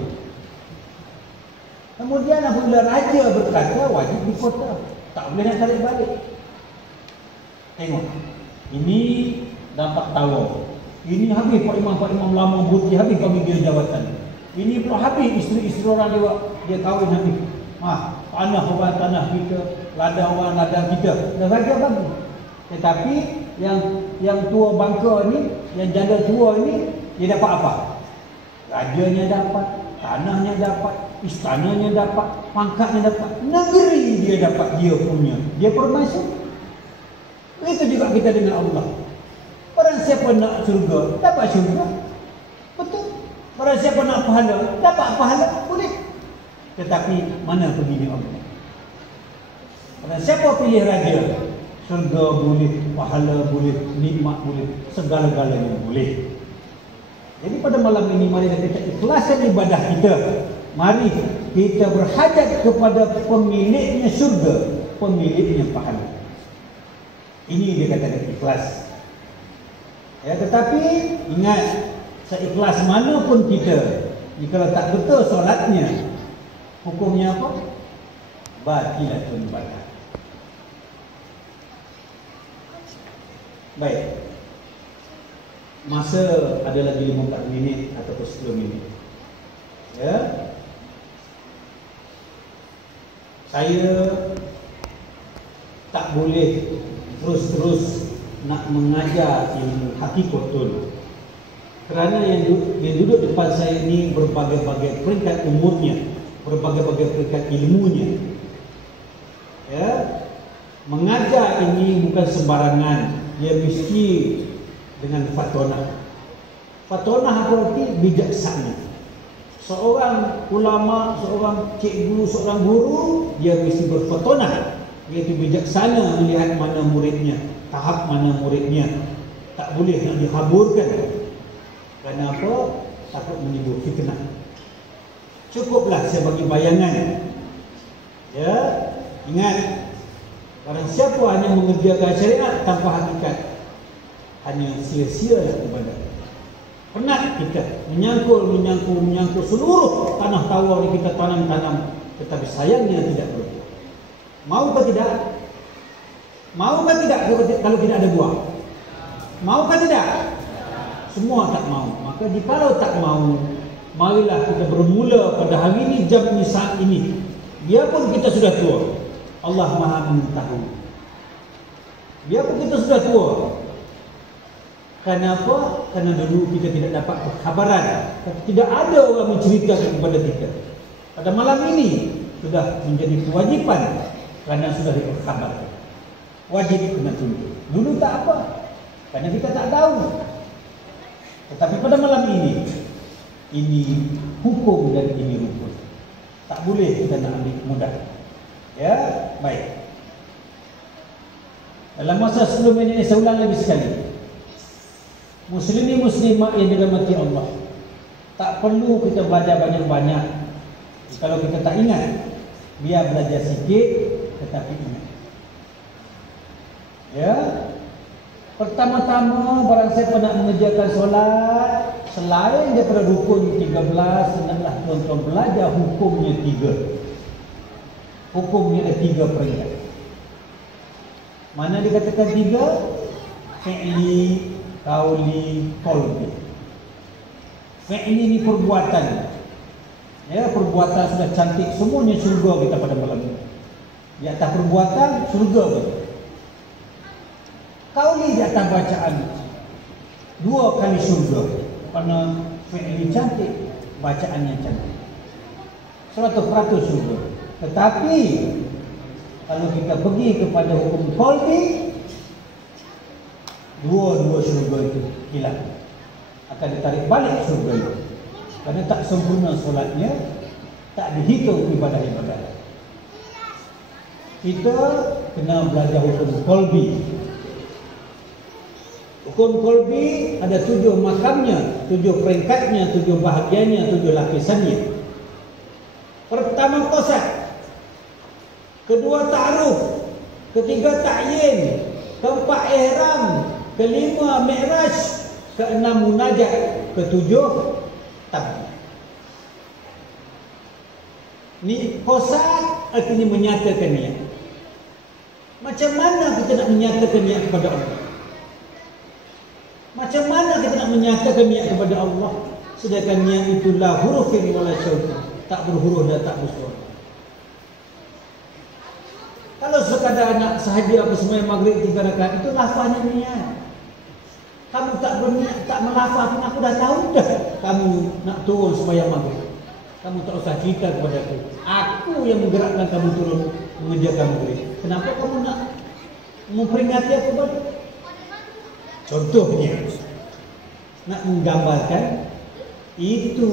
Kemudian apabila raja berkata, wajib dikota, tak boleh nak tarik balik. Tengok, ini dapat tawa. Ini habis Pak Imam lama berhenti, habis bagi dia jawatan. Ini pula habis isteri-isteri orang dia kahwin habis. Tanah orang tanah kita, ladang orang ladang kita. Dan raja bagi. Tetapi yang tua bangka ni, yang janda tua ni, dia dapat apa? Rajanya dapat, tanahnya dapat, istananya dapat, pangkatnya dapat, negeri dia dapat, dia punya. Dia permasa. Itu juga kita dengan Allah. Barang siapa nak syurga, dapat syurga. Betul. Barang siapa nak pahala, dapat pahala. Boleh. Tetapi mana perginya Allah? Barang siapa pilih raja, syurga boleh, pahala boleh, nikmat boleh, segala-galanya boleh. Jadi pada malam ini mari kita ikhlaskan ibadah kita. Mari kita berhajat kepada pemiliknya syurga, pemiliknya pahala. Ini dia katakan ikhlas. Ya, tetapi ingat, seikhlas mana pun kita, jika tak betul solatnya, hukumnya apa? Batilatun batal. Baik. Masa ada lagi 54 minit ataupun 10 minit. Ya. Saya tak boleh terus-terus nak mengajar ilmu hakikatul. Kerana yang duduk depan saya ini berbagai-bagai peringkat umurnya, berbagai-bagai peringkat ilmunya. Ya. Mengajar ini bukan sembarangan, dia mesti dengan fatonah. Fatonah berarti bijaksana. Seorang ulama, seorang cikgu, seorang guru, dia mesti berfatonah, iaitu bijaksana melihat mana muridnya, tahap mana muridnya. Tak boleh nak dihaburkan. Kerana apa? Takut menimbul fitnah. Cukuplah saya bagi bayangan. Ya, ingat, barang siapa hanya mengerjakan syariat tanpa hakikat, hanya sia-sia ibadah. Penat kita menyangkul seluruh tanah tawar yang kita tanam, tetapi sayangnya tidak berbuah. Maukah tidak? Maukah tidak kalau tidak ada buah? Maukah tidak? Semua tak mau. Maka jikalau tak mau, marilah kita bermula pada hari ini, jam ini, saat ini. Biarpun kita sudah tua, Allah Maha mengetahui. Biarpun kita sudah tua. Kenapa? Kerana dulu kita tidak dapat khabaran, tidak ada orang menceritakan kepada kita. Pada malam ini sudah menjadi kewajipan, kerana sudah dikhabarkan. Wajib kena tunduk. Dulu tak apa, kerana kita tak tahu. Tetapi pada malam ini hukum dan ini rukun. Tak boleh kita nak ambil mudah. Ya, baik. Dalam masa 10 minit ini saya ulang lagi sekali. Muslimin muslimat yang dirahmati Allah, tak perlu kita belajar banyak-banyak. Kalau kita tak ingat, biar belajar sikit tetapi ingat. Ya. Pertama-tama barang siapa nak mengerjakan solat, Selain daripada rukun 13, hendaklah tuan-tuan belajar hukumnya 3. Hukumnya ada 3 peringkat. Mana dikatakan 3? Fi'li, qauli, qalbi. Fi'li ni perbuatan. Ya, perbuatan sudah cantik, semuanya syurga kita pada malam ini. Di atas perbuatan, syurga kita. Qauli di atas bacaan, 2 kali syurga. Kerana fi'li cantik, bacaannya cantik, 100% syurga. Tetapi kalau kita pergi kepada hukum qalbi, dua syurga itu hilang, akan ditarik balik syurga itu. Kerana tak sempurna solatnya, tak dihitung ibadah-ibadah. Kita kena belajar hukum qalbi. Hukum qalbi ada 7 makamnya, 7 peringkatnya, 7 bahagiannya, 7 lapisannya. Pertama qasad, kedua ta'aruf, ketiga ta'yin, keempat ihram, kelima mi'raj, keenam munajat, ketujuh tabligh. Ni qasad artinya menyatakan niat. Macam mana kita nak menyatakan niat kepada Allah? Macam mana kita nak menyatakan niat kepada Allah sedangkan niat itu la hurufin wala syautin, tak berhuruf dan tak bersuara? Kalau sekadar nak sahaja apa sembahyang maghrib 3 rakaat, itu lafaznya niat. Kamu tak berniat, tak melafazkan, aku dah tahu dah kamu nak turun sembahyang maghrib. Kamu tak usah cerita kepada aku. Aku yang menggerakkan kamu turun mengerjakan maghrib. Kenapa kamu nak memperingati aku balik? Contohnya, nak menggambarkan itu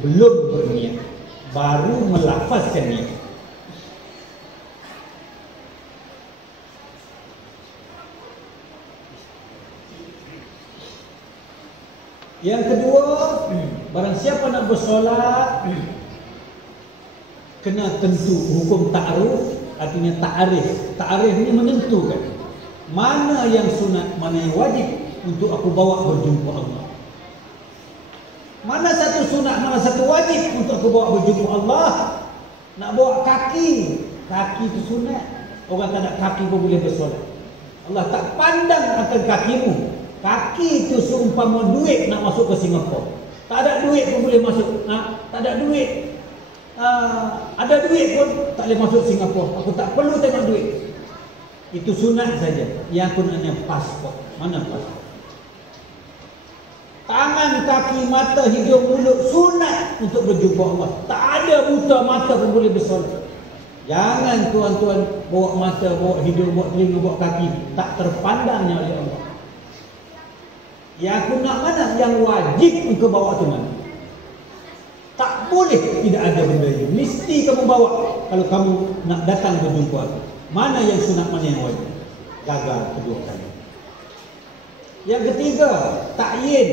belum berniat, baru melafazkan niat. Yang kedua, barang siapa nak bersolat, kena tentu hukum ta'aruf, artinya ta'arif. Ta'arif ini menentukan mana yang sunat, mana yang wajib untuk aku bawa berjumpa Allah. Mana satu sunat, mana satu wajib untuk aku bawa berjumpa Allah. Nak bawa kaki, kaki itu sunat. Orang tak ada kaki pun boleh bersolat. Allah tak pandang akan kakimu. Kaki itu seumpama duit nak masuk ke Singapura. Tak ada duit pun boleh masuk. Tak ada duit. Ada duit pun tak boleh masuk Singapura. Aku tak perlu tengok duit. Itu sunat saja. Yang aku naknya pasport. Mana pasport? Tangan, kaki, mata, hidung, mulut sunat untuk berjumpa Allah. Tak ada buta mata pun boleh bersolat. Jangan tuan-tuan bawa mata, bawa hidung, bawa telinga, bawa kaki, tak terpandangnya oleh Allah. Yang aku nak mana? Yang wajib engkau bawa tu mana? Tak boleh tidak ada benda ini. Mesti kamu bawa kalau kamu nak datang berjumpa aku. Mana yang sunat, mana yang wajib? Gagal kedua kali. Yang ketiga, ta'yin.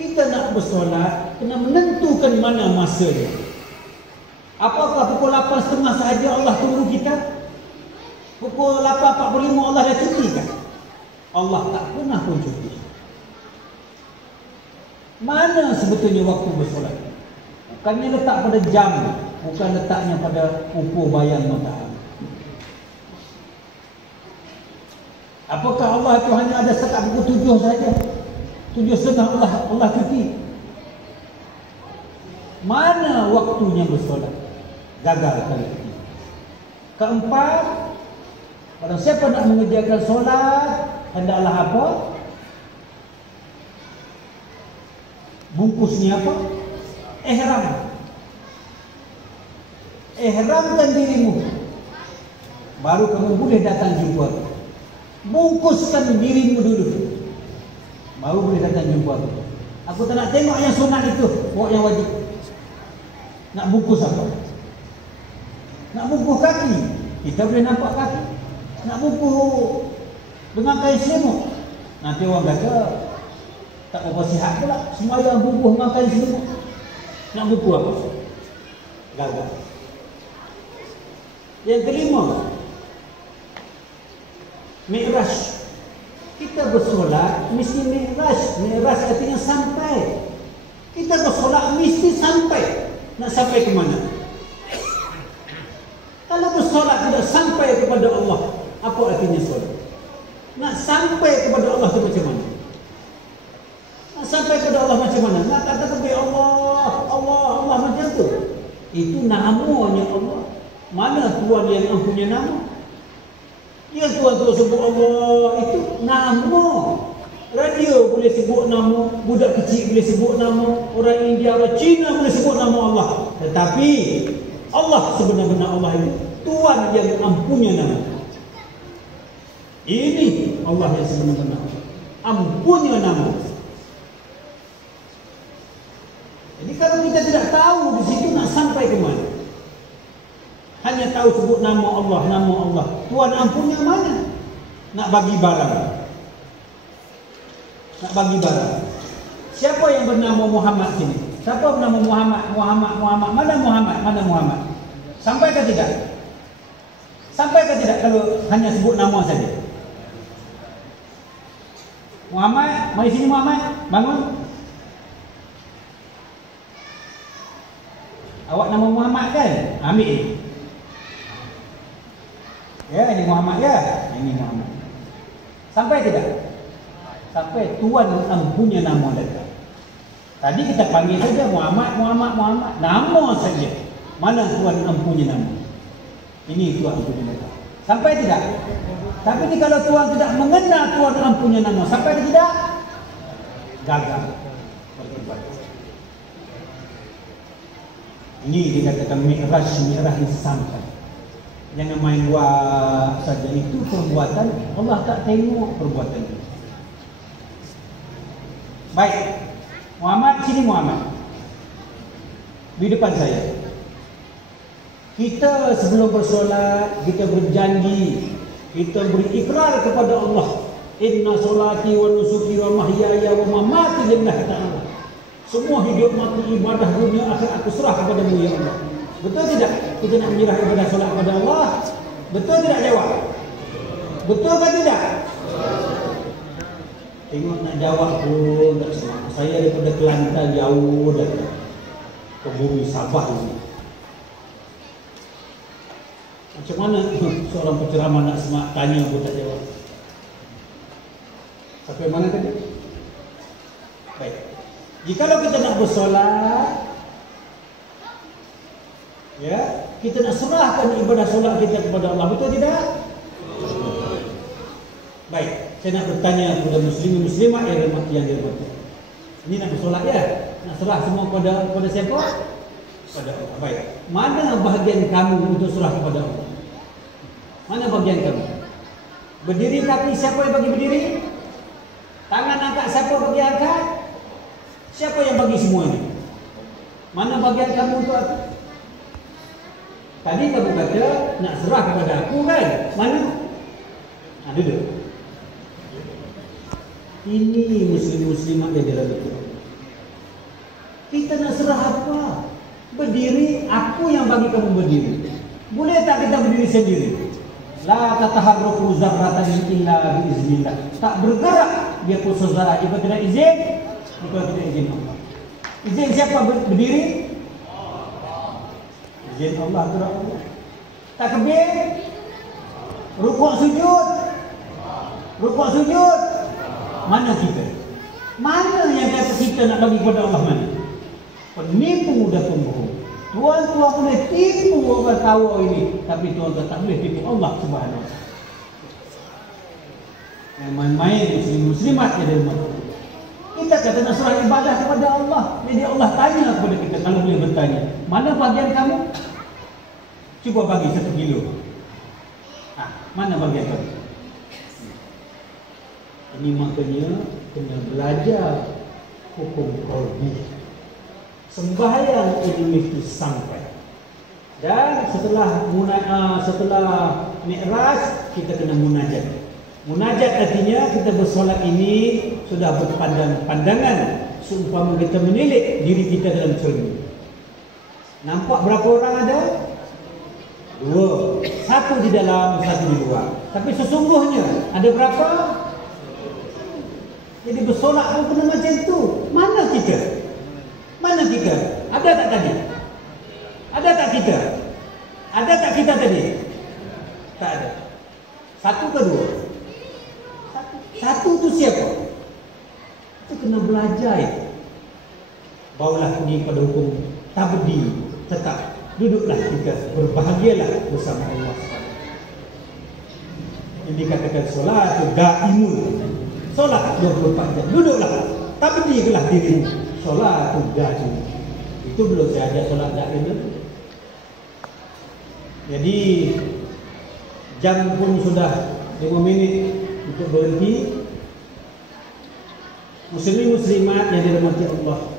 Kita nak bersolat, kena menentukan mana masanya. Apakah pukul 8.30 sahaja Allah tunggu kita? Pukul 8.45 Allah dah cuti kan? Allah tak pernah pun cuti. Mana sebetulnya waktu bersolat? Bukannya letak pada jam, bukan letaknya pada ukur bayang matahari. Apakah Allah itu hanya ada setakat pukul 7 saja? 7.30 Allah cuti. Mana waktunya bersolat? Gagal kali ini. Keempat, kalau siapa nak mengerjakan solat, hendaklah apa? Bungkusnya apa? Ihram. Ihramkan dirimu, baru kamu boleh datang jumpa. Bungkuskan dirimu dulu, baru boleh datang jumpa. Aku tak nak tengok yang sunat itu, bawa yang wajib. Nak bungkus apa? Nak bungkus kaki, kita boleh nampak kaki. Nak bungkus dengan kain selimut, nanti orang kata tak apa sihat pula. Semua yang bungkus dengan kain selimut. Nak bungkus apa? Gagal. Yang kelima, mi'raj. Kita bersolat mesti mi'raj. Mi'raj artinya sampai. Kita bersolat mesti sampai. Nak sampai ke mana? Kalau bersolat tidak sampai kepada Allah, apa artinya solat? Nak sampai kepada Allah itu macam mana? Nak sampai kepada Allah macam mana? Nak kata kepada Allah macam tu. Itu namanya Allah. Mana Tuhan yang punya nama? Ya Tuhan tu sebut Allah, itu nama. Radio boleh sebut nama, budak kecil boleh sebut nama, orang India, orang Cina boleh sebut nama Allah. Tetapi Allah sebenar-benar Allah ini Tuhan yang ampunya nama. Ini Allah yang sebenar-benar ampunya nama. Jadi kalau kita tidak tahu di situ nak sampai ke mana? Hanya tahu sebut nama Allah. Tuhan ampunya mana? Nak bagi barang. Siapa yang bernama Muhammad sini? Siapa bernama Muhammad? Mana Muhammad? Sampai ke tidak? Kalau hanya sebut nama saja? Muhammad, mari sini Muhammad, bangun. Awak nama Muhammad kan? Ambil ni. Ya, ini Muhammad ya. Ini Muhammad. Sampai tidak? Sampai Tuhan ampunya nama datang. Tadi kita panggil saja Muhammad. Nama saja. Mana Tuhan ampunya nama? Ini Tuhan ampunya datang. Sampai tidak? Tapi kalau Tuhan tidak mengenal Tuhan ampunya nama, sampai tidak? Gagal. Ini dikatakan mi'raj yang sampai. Jangan main buat saja, itu perbuatan. Allah tak tengok perbuatan itu. Baik, Muhammad, sini Muhammad. Di depan saya. Kita sebelum bersolat, kita berjanji, kita beri ikrar kepada Allah. Inna solati wa nusuki wa mahyaya wa mamati lillahi ta'ala. Semua hidup mati ibadah dunia akhir aku serah kepadamu ya Allah. Betul tidak? Kita nak menyerah ibadah solat kepada Allah. Betul tidak jawab? Betul ke tidak? Tengok nak jawab pun tak semangat. Saya daripada Kelantan jauh datang ke bumi Sabah ini. Macam mana seorang penceramah nak semangat tanya pun tak jawab? Sampai mana tadi? Baik. Jikalau kita nak bersolat, ya, kita nak serahkan ibadah solat kita kepada Allah, betul tidak? Baik, saya nak bertanya kepada muslimin-muslimat yang dirahmati. Ini nak bersolat ya? Nak serah semua kepada siapa? Kepada Allah. Baik. Mana bahagian kamu untuk serah kepada Allah? Mana bahagian kamu? Berdiri kaki siapa yang bagi berdiri? Tangan angkat siapa bagi angkat? Siapa yang bagi semua ini? Mana bahagian kamu untuk aku? Tadi kamu kata nak serah kepada aku kan? Mana? Duduk. Ini muslim-muslimat yang dirahmati. Kita nak serah apa? Berdiri, aku yang bagi kamu berdiri. Boleh tak kita berdiri sendiri? La tataharruku zarratan illa biiznillah. Tak bergerak dia pun saudara jika tidak izin, jika tidak izin Allah. Izin siapa berdiri? Izin Allah gerak Allah. Takbir, rukuk sujud. Mana kita? Mana yang kata kita nak bagi kepada Allah mana? Penipu dan pembohong. Tuan boleh tipu orang tawa ini, tapi Tuan tak boleh tipu Allah Subhanahu wa taala. Yang main-main muslimat jadi rumah. Kita kata nak serah ibadah kepada Allah. Jadi Allah tanya kepada kita, kalau boleh bertanya, mana bahagian kamu? Cuba bagi 1 kilo. Mana bahagian kamu? Ini maknanya kena belajar hukum qalbi. Sembahyang ini mesti sampai. Dan setelah mi'raj kita kena munajat. Munajat artinya kita bersolat ini sudah berpandangan seumpama kita menilik diri kita dalam cermin. Nampak berapa orang ada? 2. 1 di dalam, 1 di luar. Tapi sesungguhnya ada berapa? Jadi bersolat pun kena macam tu. Mana kita? Mana kita? Ada tak tadi? Ada tak kita? Ada tak kita tadi? Tak ada. Satu ke dua? Satu tu siapa? Itu kena belajar itu. Barulah pergi pada hukum tabdi. Tetap duduklah kita, berbahagialah bersama Allah. Yang dikatakan solat itu gaimun. Solat 24 jam. Duduklah. Tabdilah dirimu. Solat itu gaimun. Itu belum saya ada solat gaimun. Jadi jam pun sudah 5 minit untuk berhenti. Muslimin muslimat yang dirahmati Allah,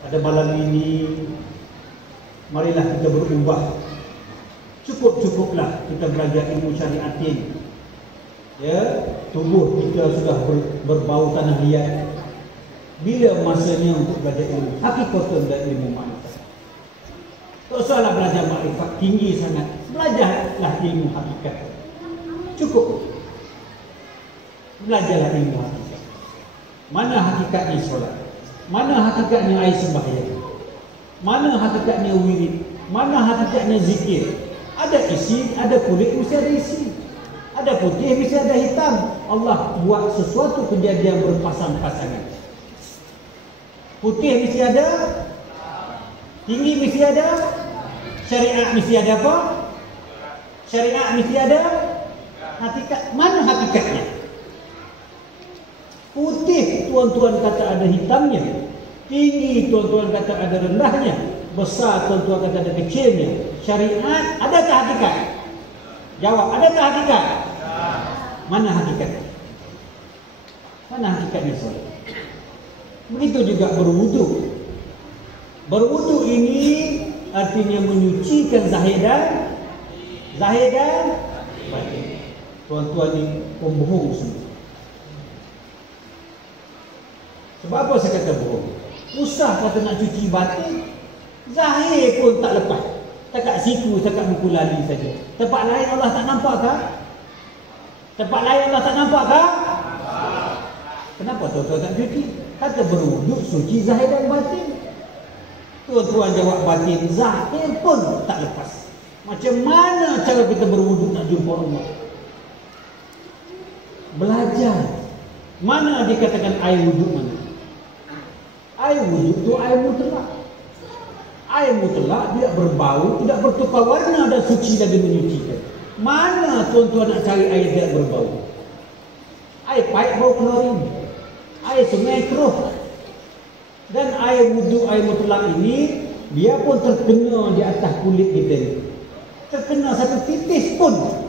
pada malam ini marilah kita berubah. Cukup-cukuplah kita belajar ilmu syariatin. Ya, tubuh kita sudah berbau tanah liat. Bila masanya untuk belajar ilmu hakikatan dan ilmu makrifat? Tak usahlah belajar makrifat tinggi sangat. Belajarlah ilmu hakikat. Cukup. Belajarlah ilmu hakikat. Mana hakikatnya solat? Mana hakikatnya air sembahyang? Mana hakikatnya wirid? Mana hakikatnya zikir? Ada isi, ada kulit, mesti ada isi. Ada putih, mesti ada hitam. Allah buat sesuatu kejadian berpasang-pasangan. Putih mesti ada, tinggi mesti ada, syariat mesti ada apa? Syariat mesti ada hakikat. Mana hakikatnya? Putih tuan-tuan kata ada hitamnya, tinggi tuan-tuan kata ada rendahnya, besar tuan-tuan kata ada kecilnya. Syariat adakah hakikat? Jawab, adakah hakikat? Mana hakikatnya? Mana hakikatnya solat? Begitu juga berwudu. Berwudu ini artinya menyucikan zahir dan batin. Tuan-tuan ni pembohong semua. Sebab apa saya kata bohong? Usah kata nak cuci batin, zahir pun tak lepas. Takat siku, takat buku lali saja. Tempat lain Allah tak nampak kah? Tempat lain Allah tak nampak kah? Kenapa tuan-tuan tak cuci? Kata berwuduk suci zahir dan batin. Tuan-tuan jawab batin, zahir pun tak lepas. Macam mana cara kita berwuduk nak jumpa Allah? Belajar. Mana dikatakan air wuduk mana? Air wuduk itu air mutlak. Air mutlak tidak berbau, tidak bertukar warna dan suci lagi menyucikan. Mana tuan-tuan nak cari air tidak berbau? Air pahit bau klorin, air sungai keruh. Dan air wuduk, air mutlak ini, dia pun terkena di atas kulit kita ni. Terkena satu titis pun,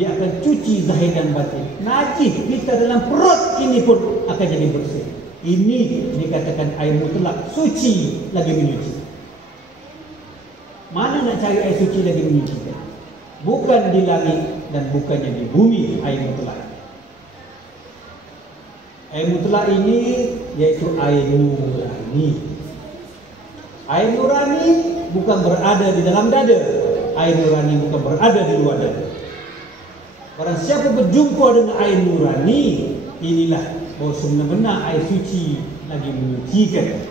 dia akan cuci zahir dan batin. Najis kita dalam perut ini pun akan jadi bersih. Ini dikatakan air mutlak, suci lagi menyuci. Mana nak cari air suci lagi menyucikan? Bukan di langit dan bukannya di bumi air mutlak. Air mutlak ini yaitu air nurani. Air nurani bukan berada di dalam dada. Air nurani bukan berada di luar dada. Barang siapa berjumpa dengan air nurani, inilah bahawa sebenar-benar air suci lagi menyucikan.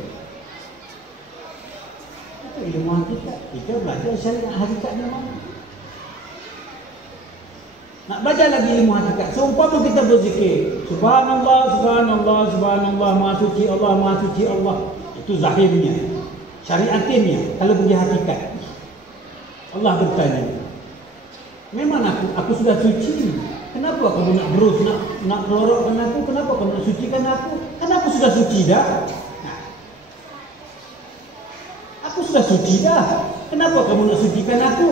Itu ilmu hakikat. Kita belajar syariat hakikatnya mana? Nak belajar lagi ilmu hakikat. Seumpama kita berzikir, Subhanallah, Subhanallah, Subhanallah, Maha Suci Allah, Maha Suci Allah. Itu zahirnya, syariatinnya. Kalau pergi hakikat, Allah bertanya, memang aku sudah suci. Kenapa kamu nak berus, nak melorokkan aku? Kenapa kamu nak sucikan aku? Kan aku sudah suci dah. Aku sudah suci dah. Kenapa kamu nak sucikan aku?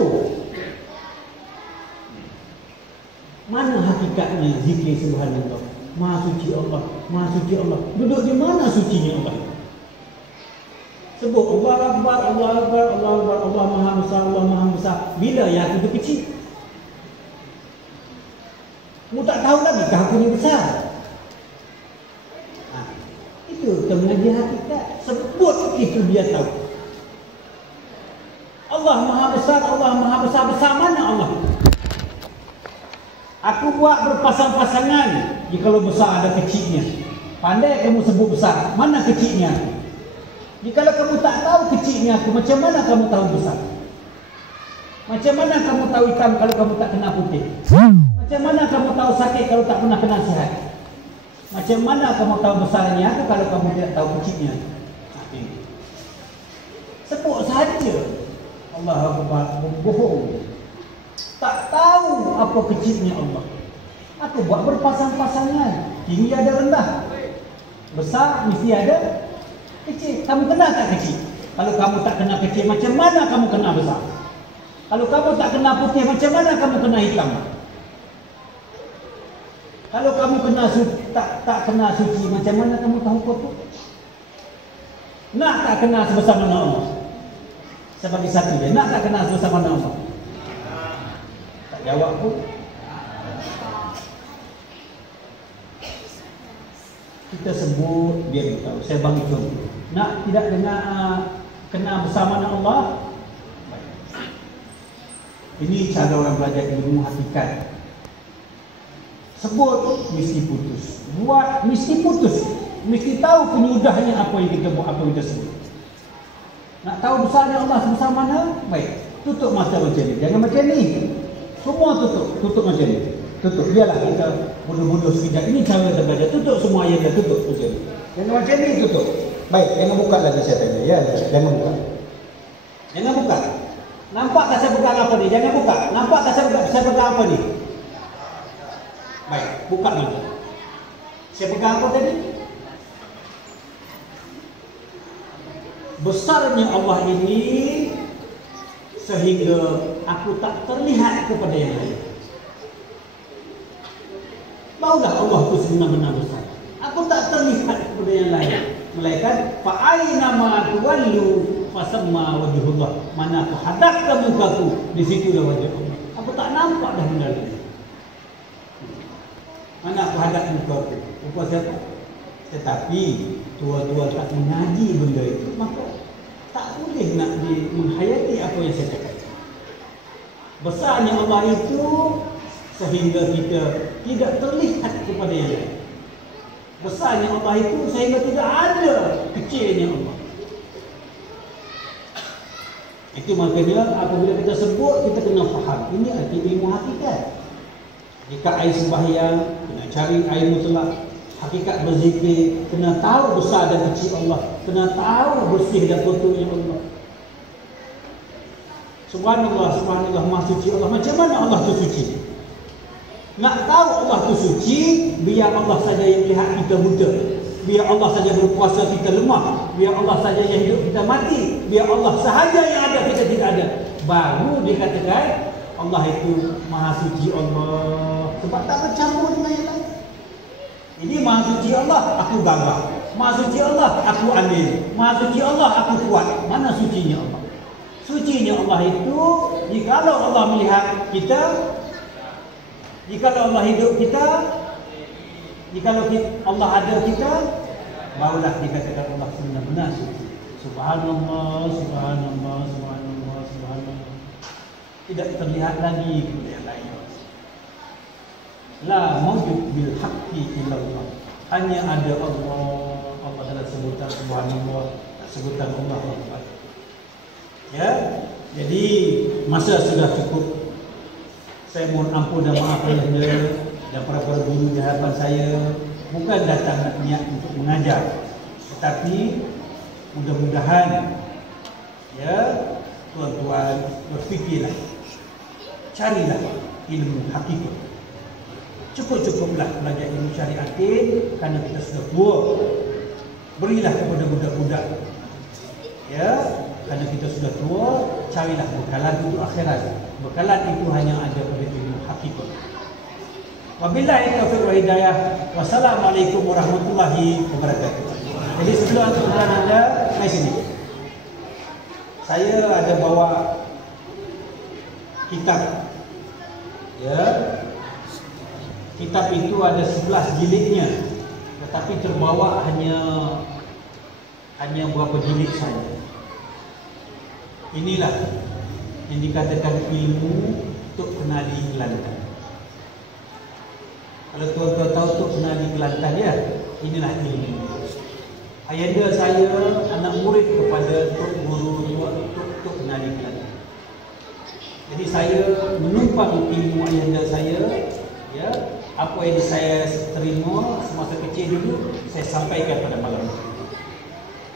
Mana hakikatnya zikir subhanallah? Maha suci Allah, Maha suci Allah. Duduk di mana sucinya Allah? Sebut Allah Akbar, Allah Akbar, Allah Akbar, Allah Maha Besar, Allah Maha Besar. Bila yang itu kecil? Mu tak tahu lagi kah aku ni besar? Itu mengaji hakikat. Sebut itu dia tahu. Allah Maha Besar, Allah Maha Besar. Besar mana Allah? Aku buat berpasang-pasangan. Jikalau besar ada kecilnya. Pandai kamu sebut besar. Mana kecilnya? Jikalau kamu tak tahu kecilnya aku, macam mana kamu tahu besar? Macam mana kamu tahu hitam kalau kamu tak kena putih? Macam mana kamu tahu sakit kalau tak pernah kena sihat? Macam mana kamu tahu besarnya aku kalau kamu tidak tahu kecilnya? Sebut saja. Allah Akbar, bohong. Tak tahu apa kecilnya Allah. Aku buat berpasang-pasangan. Tinggi ada rendah, besar mesti ada kecil. Kamu kena tak kecil? Kalau kamu tak kena kecil, macam mana kamu kena besar? Kalau kamu tak kena putih, macam mana kamu kena hitam? Kalau kamu kena tak kena suci, macam mana kamu tahu kotor? Nak tak kena sebesar mana Allah? Sebagai satu dia, nak tak kena sebesar mana Allah? Tak jawab pun. Kita sebut, dia beritahu. Saya bagi contoh. Nak tidak dengar kena bersama dengan Allah? Ini cara orang belajar ilmu hakikat. Sebut, mesti putus. Buat, mesti putus. Mesti tahu penyudahnya apa yang kita buat, apa yang kita sebut. Nak tahu besarnya Allah sebesar mana? Baik, tutup mata macam ni. Jangan macam ni. Semua tutup macam ni. Tutup, biarlah kita bodoh-bodoh sekejap. Ini cara kita belajar. Tutup semua ayat dia, tutup macam ni. Jangan macam ni, tutup. Baik, jangan buka lagi saya tanya. Ya, jangan buka. Jangan buka. Nampak tak saya pegang apa ni? Jangan buka. Nampak tak saya pegang apa ni? Baik, buka mata. Saya pegang apa tadi? Besarnya Allah ini sehingga aku tak terlihat kepada yang lain. Maulah Allah itu sebenar-benar besar. Aku tak terlihat kepada yang lain. Melainkan fa'aina ma tuwallu fasamma wajhullah. Mana aku hadapkan mukaku, di situlah wajah Allah. Aku tak nampak dah benda lain. Mana aku hadap mukaku? Rupa siapa? Tetapi tua-tua tak mengaji benda itu, maka tak boleh nak menghayati apa yang saya cakap. Besarnya Allah itu sehingga kita tidak terlihat kepada yang lain. Besarnya Allah itu sehingga tidak ada kecilnya Allah. Itu makanya apabila kita sebut, kita kena faham. Ini arti ilmu hakikat. Jika air sembahyang, kena cari air mutlak. Hakikat berzikir, kena tahu besar dan kecil Allah. Kena tahu bersih dan kotornya Allah. Subhanallah, subhanallah, maha suci Allah. Macam mana Allah itu suci? Nak tahu Allah itu suci, biar Allah saja yang lihat kita buta. Biar Allah saja berkuasa kita lemah. Biar Allah saja yang hidup kita mati. Biar Allah sahaja yang ada, kita tidak ada. Baru dikatakan Allah itu maha suci Allah. Sebab tak bercampur dengan yang lain. Ini maha suci Allah, aku gagah. Maha suci Allah, aku adil. Maha suci Allah, aku kuat. Mana sucinya Allah? Sucinya Allah itu, jikalau Allah melihat kita, jikalau Allah hidup kita, jikalau Allah ada kita, barulah dikatakan Allah benar-benar suci. Subhanallah, subhanallah, subhanallah, subhanallah. Tidak terlihat lagi kepada yang lain. La mawjud bil haqqi illallah. Hanya ada Allah. Allah dalam sebutan subhanallah, sebutan Allah. Ya. Jadi masa sudah cukup. Saya mohon ampun dan maaf olehnya dan para guru di hadapan saya. Bukan datang nak niat untuk mengajar, tetapi mudah-mudahan ya tuan-tuan berfikirlah, carilah ilmu hakikat. Cukup-cukuplah belajar ilmu syariatin kerana kita sudah tua. Berilah kepada budak-budak. Ya, kerana kita sudah tua, carilah bekalan untuk akhirat. Bekalan itu hanya ada pada ilmu hakikat. Wabillahi taufiq wal hidayah. Wassalamualaikum warahmatullahi wabarakatuh. Jadi sebelum anda mai sini. Saya ada bawa kitab. Ya. Kitab itu ada 11 jilidnya, tetapi terbawa hanya berapa jilid saja. Inilah yang dikatakan ilmu untuk kenali Kelantan. Kalau tuan-tuan tahu untuk kenali Kelantan ya, inilah ilmu. ayahanda saya anak murid kepada Tok Guru Tok Nadi Kelana. Jadi saya menumpang ilmu ayahanda saya, ya, apa yang saya terima semasa kecil dulu saya sampaikan pada malam ini.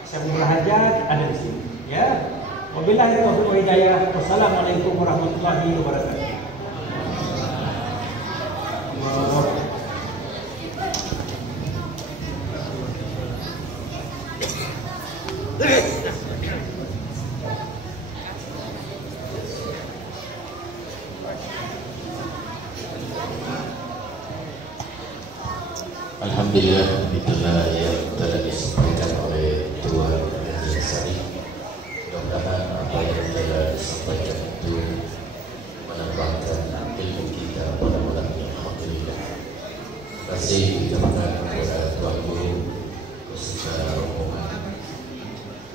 Saya berhajat ada di sini, ya. Wabillahi taufiq wal hidayah. Wassalamualaikum warahmatullahi wabarakatuh. Alhamdulillah, itulah yang telah disampaikan oleh Tuan Haji Sari. Mudah-mudahan apa yang telah disampaikan itu menambahkan ilmu kita pada malam ini. Alhamdulillah. Terima kasih diucapkan kepada Tuan Guru beserta rombongan.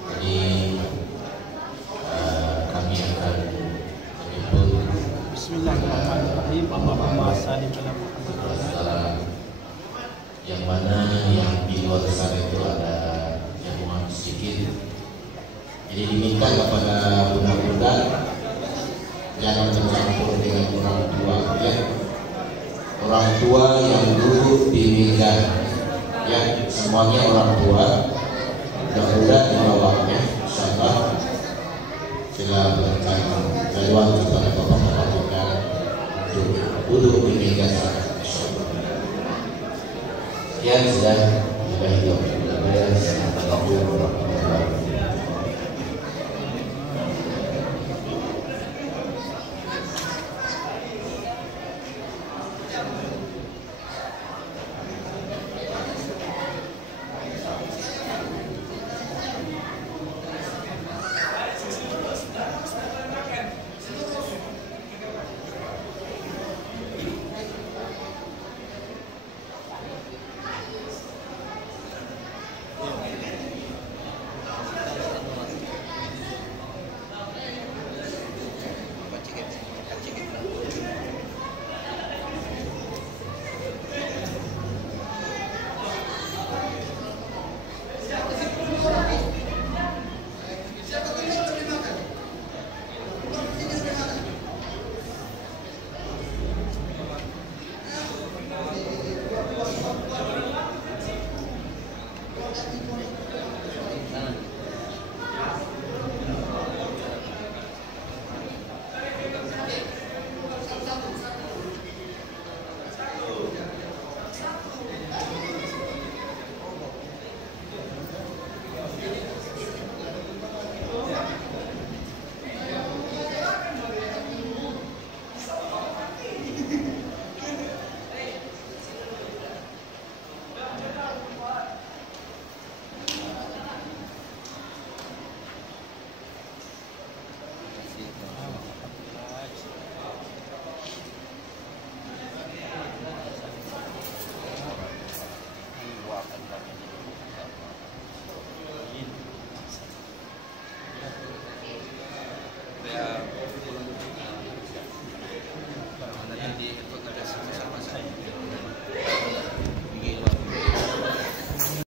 Jadi kami akan menyebut Bismillahirrahmanirrahim. Allahumma salli ala Muhammad. Yang mana yang di luar sana itu ada jamuan sedikit. Jadi diminta kepada budak-budak jangan bercampur dengan orang tua, ya. Orang tua yang duduk di meja, ya, semuanya orang tua. Budak-budak di bawahnya, insyaallah. Sila berikan jadual kepada bapak-bapak kita untuk duduk di meja sana. Sekian sudah dibahas. Assalamualaikum warahmatullahi wabarakatuh.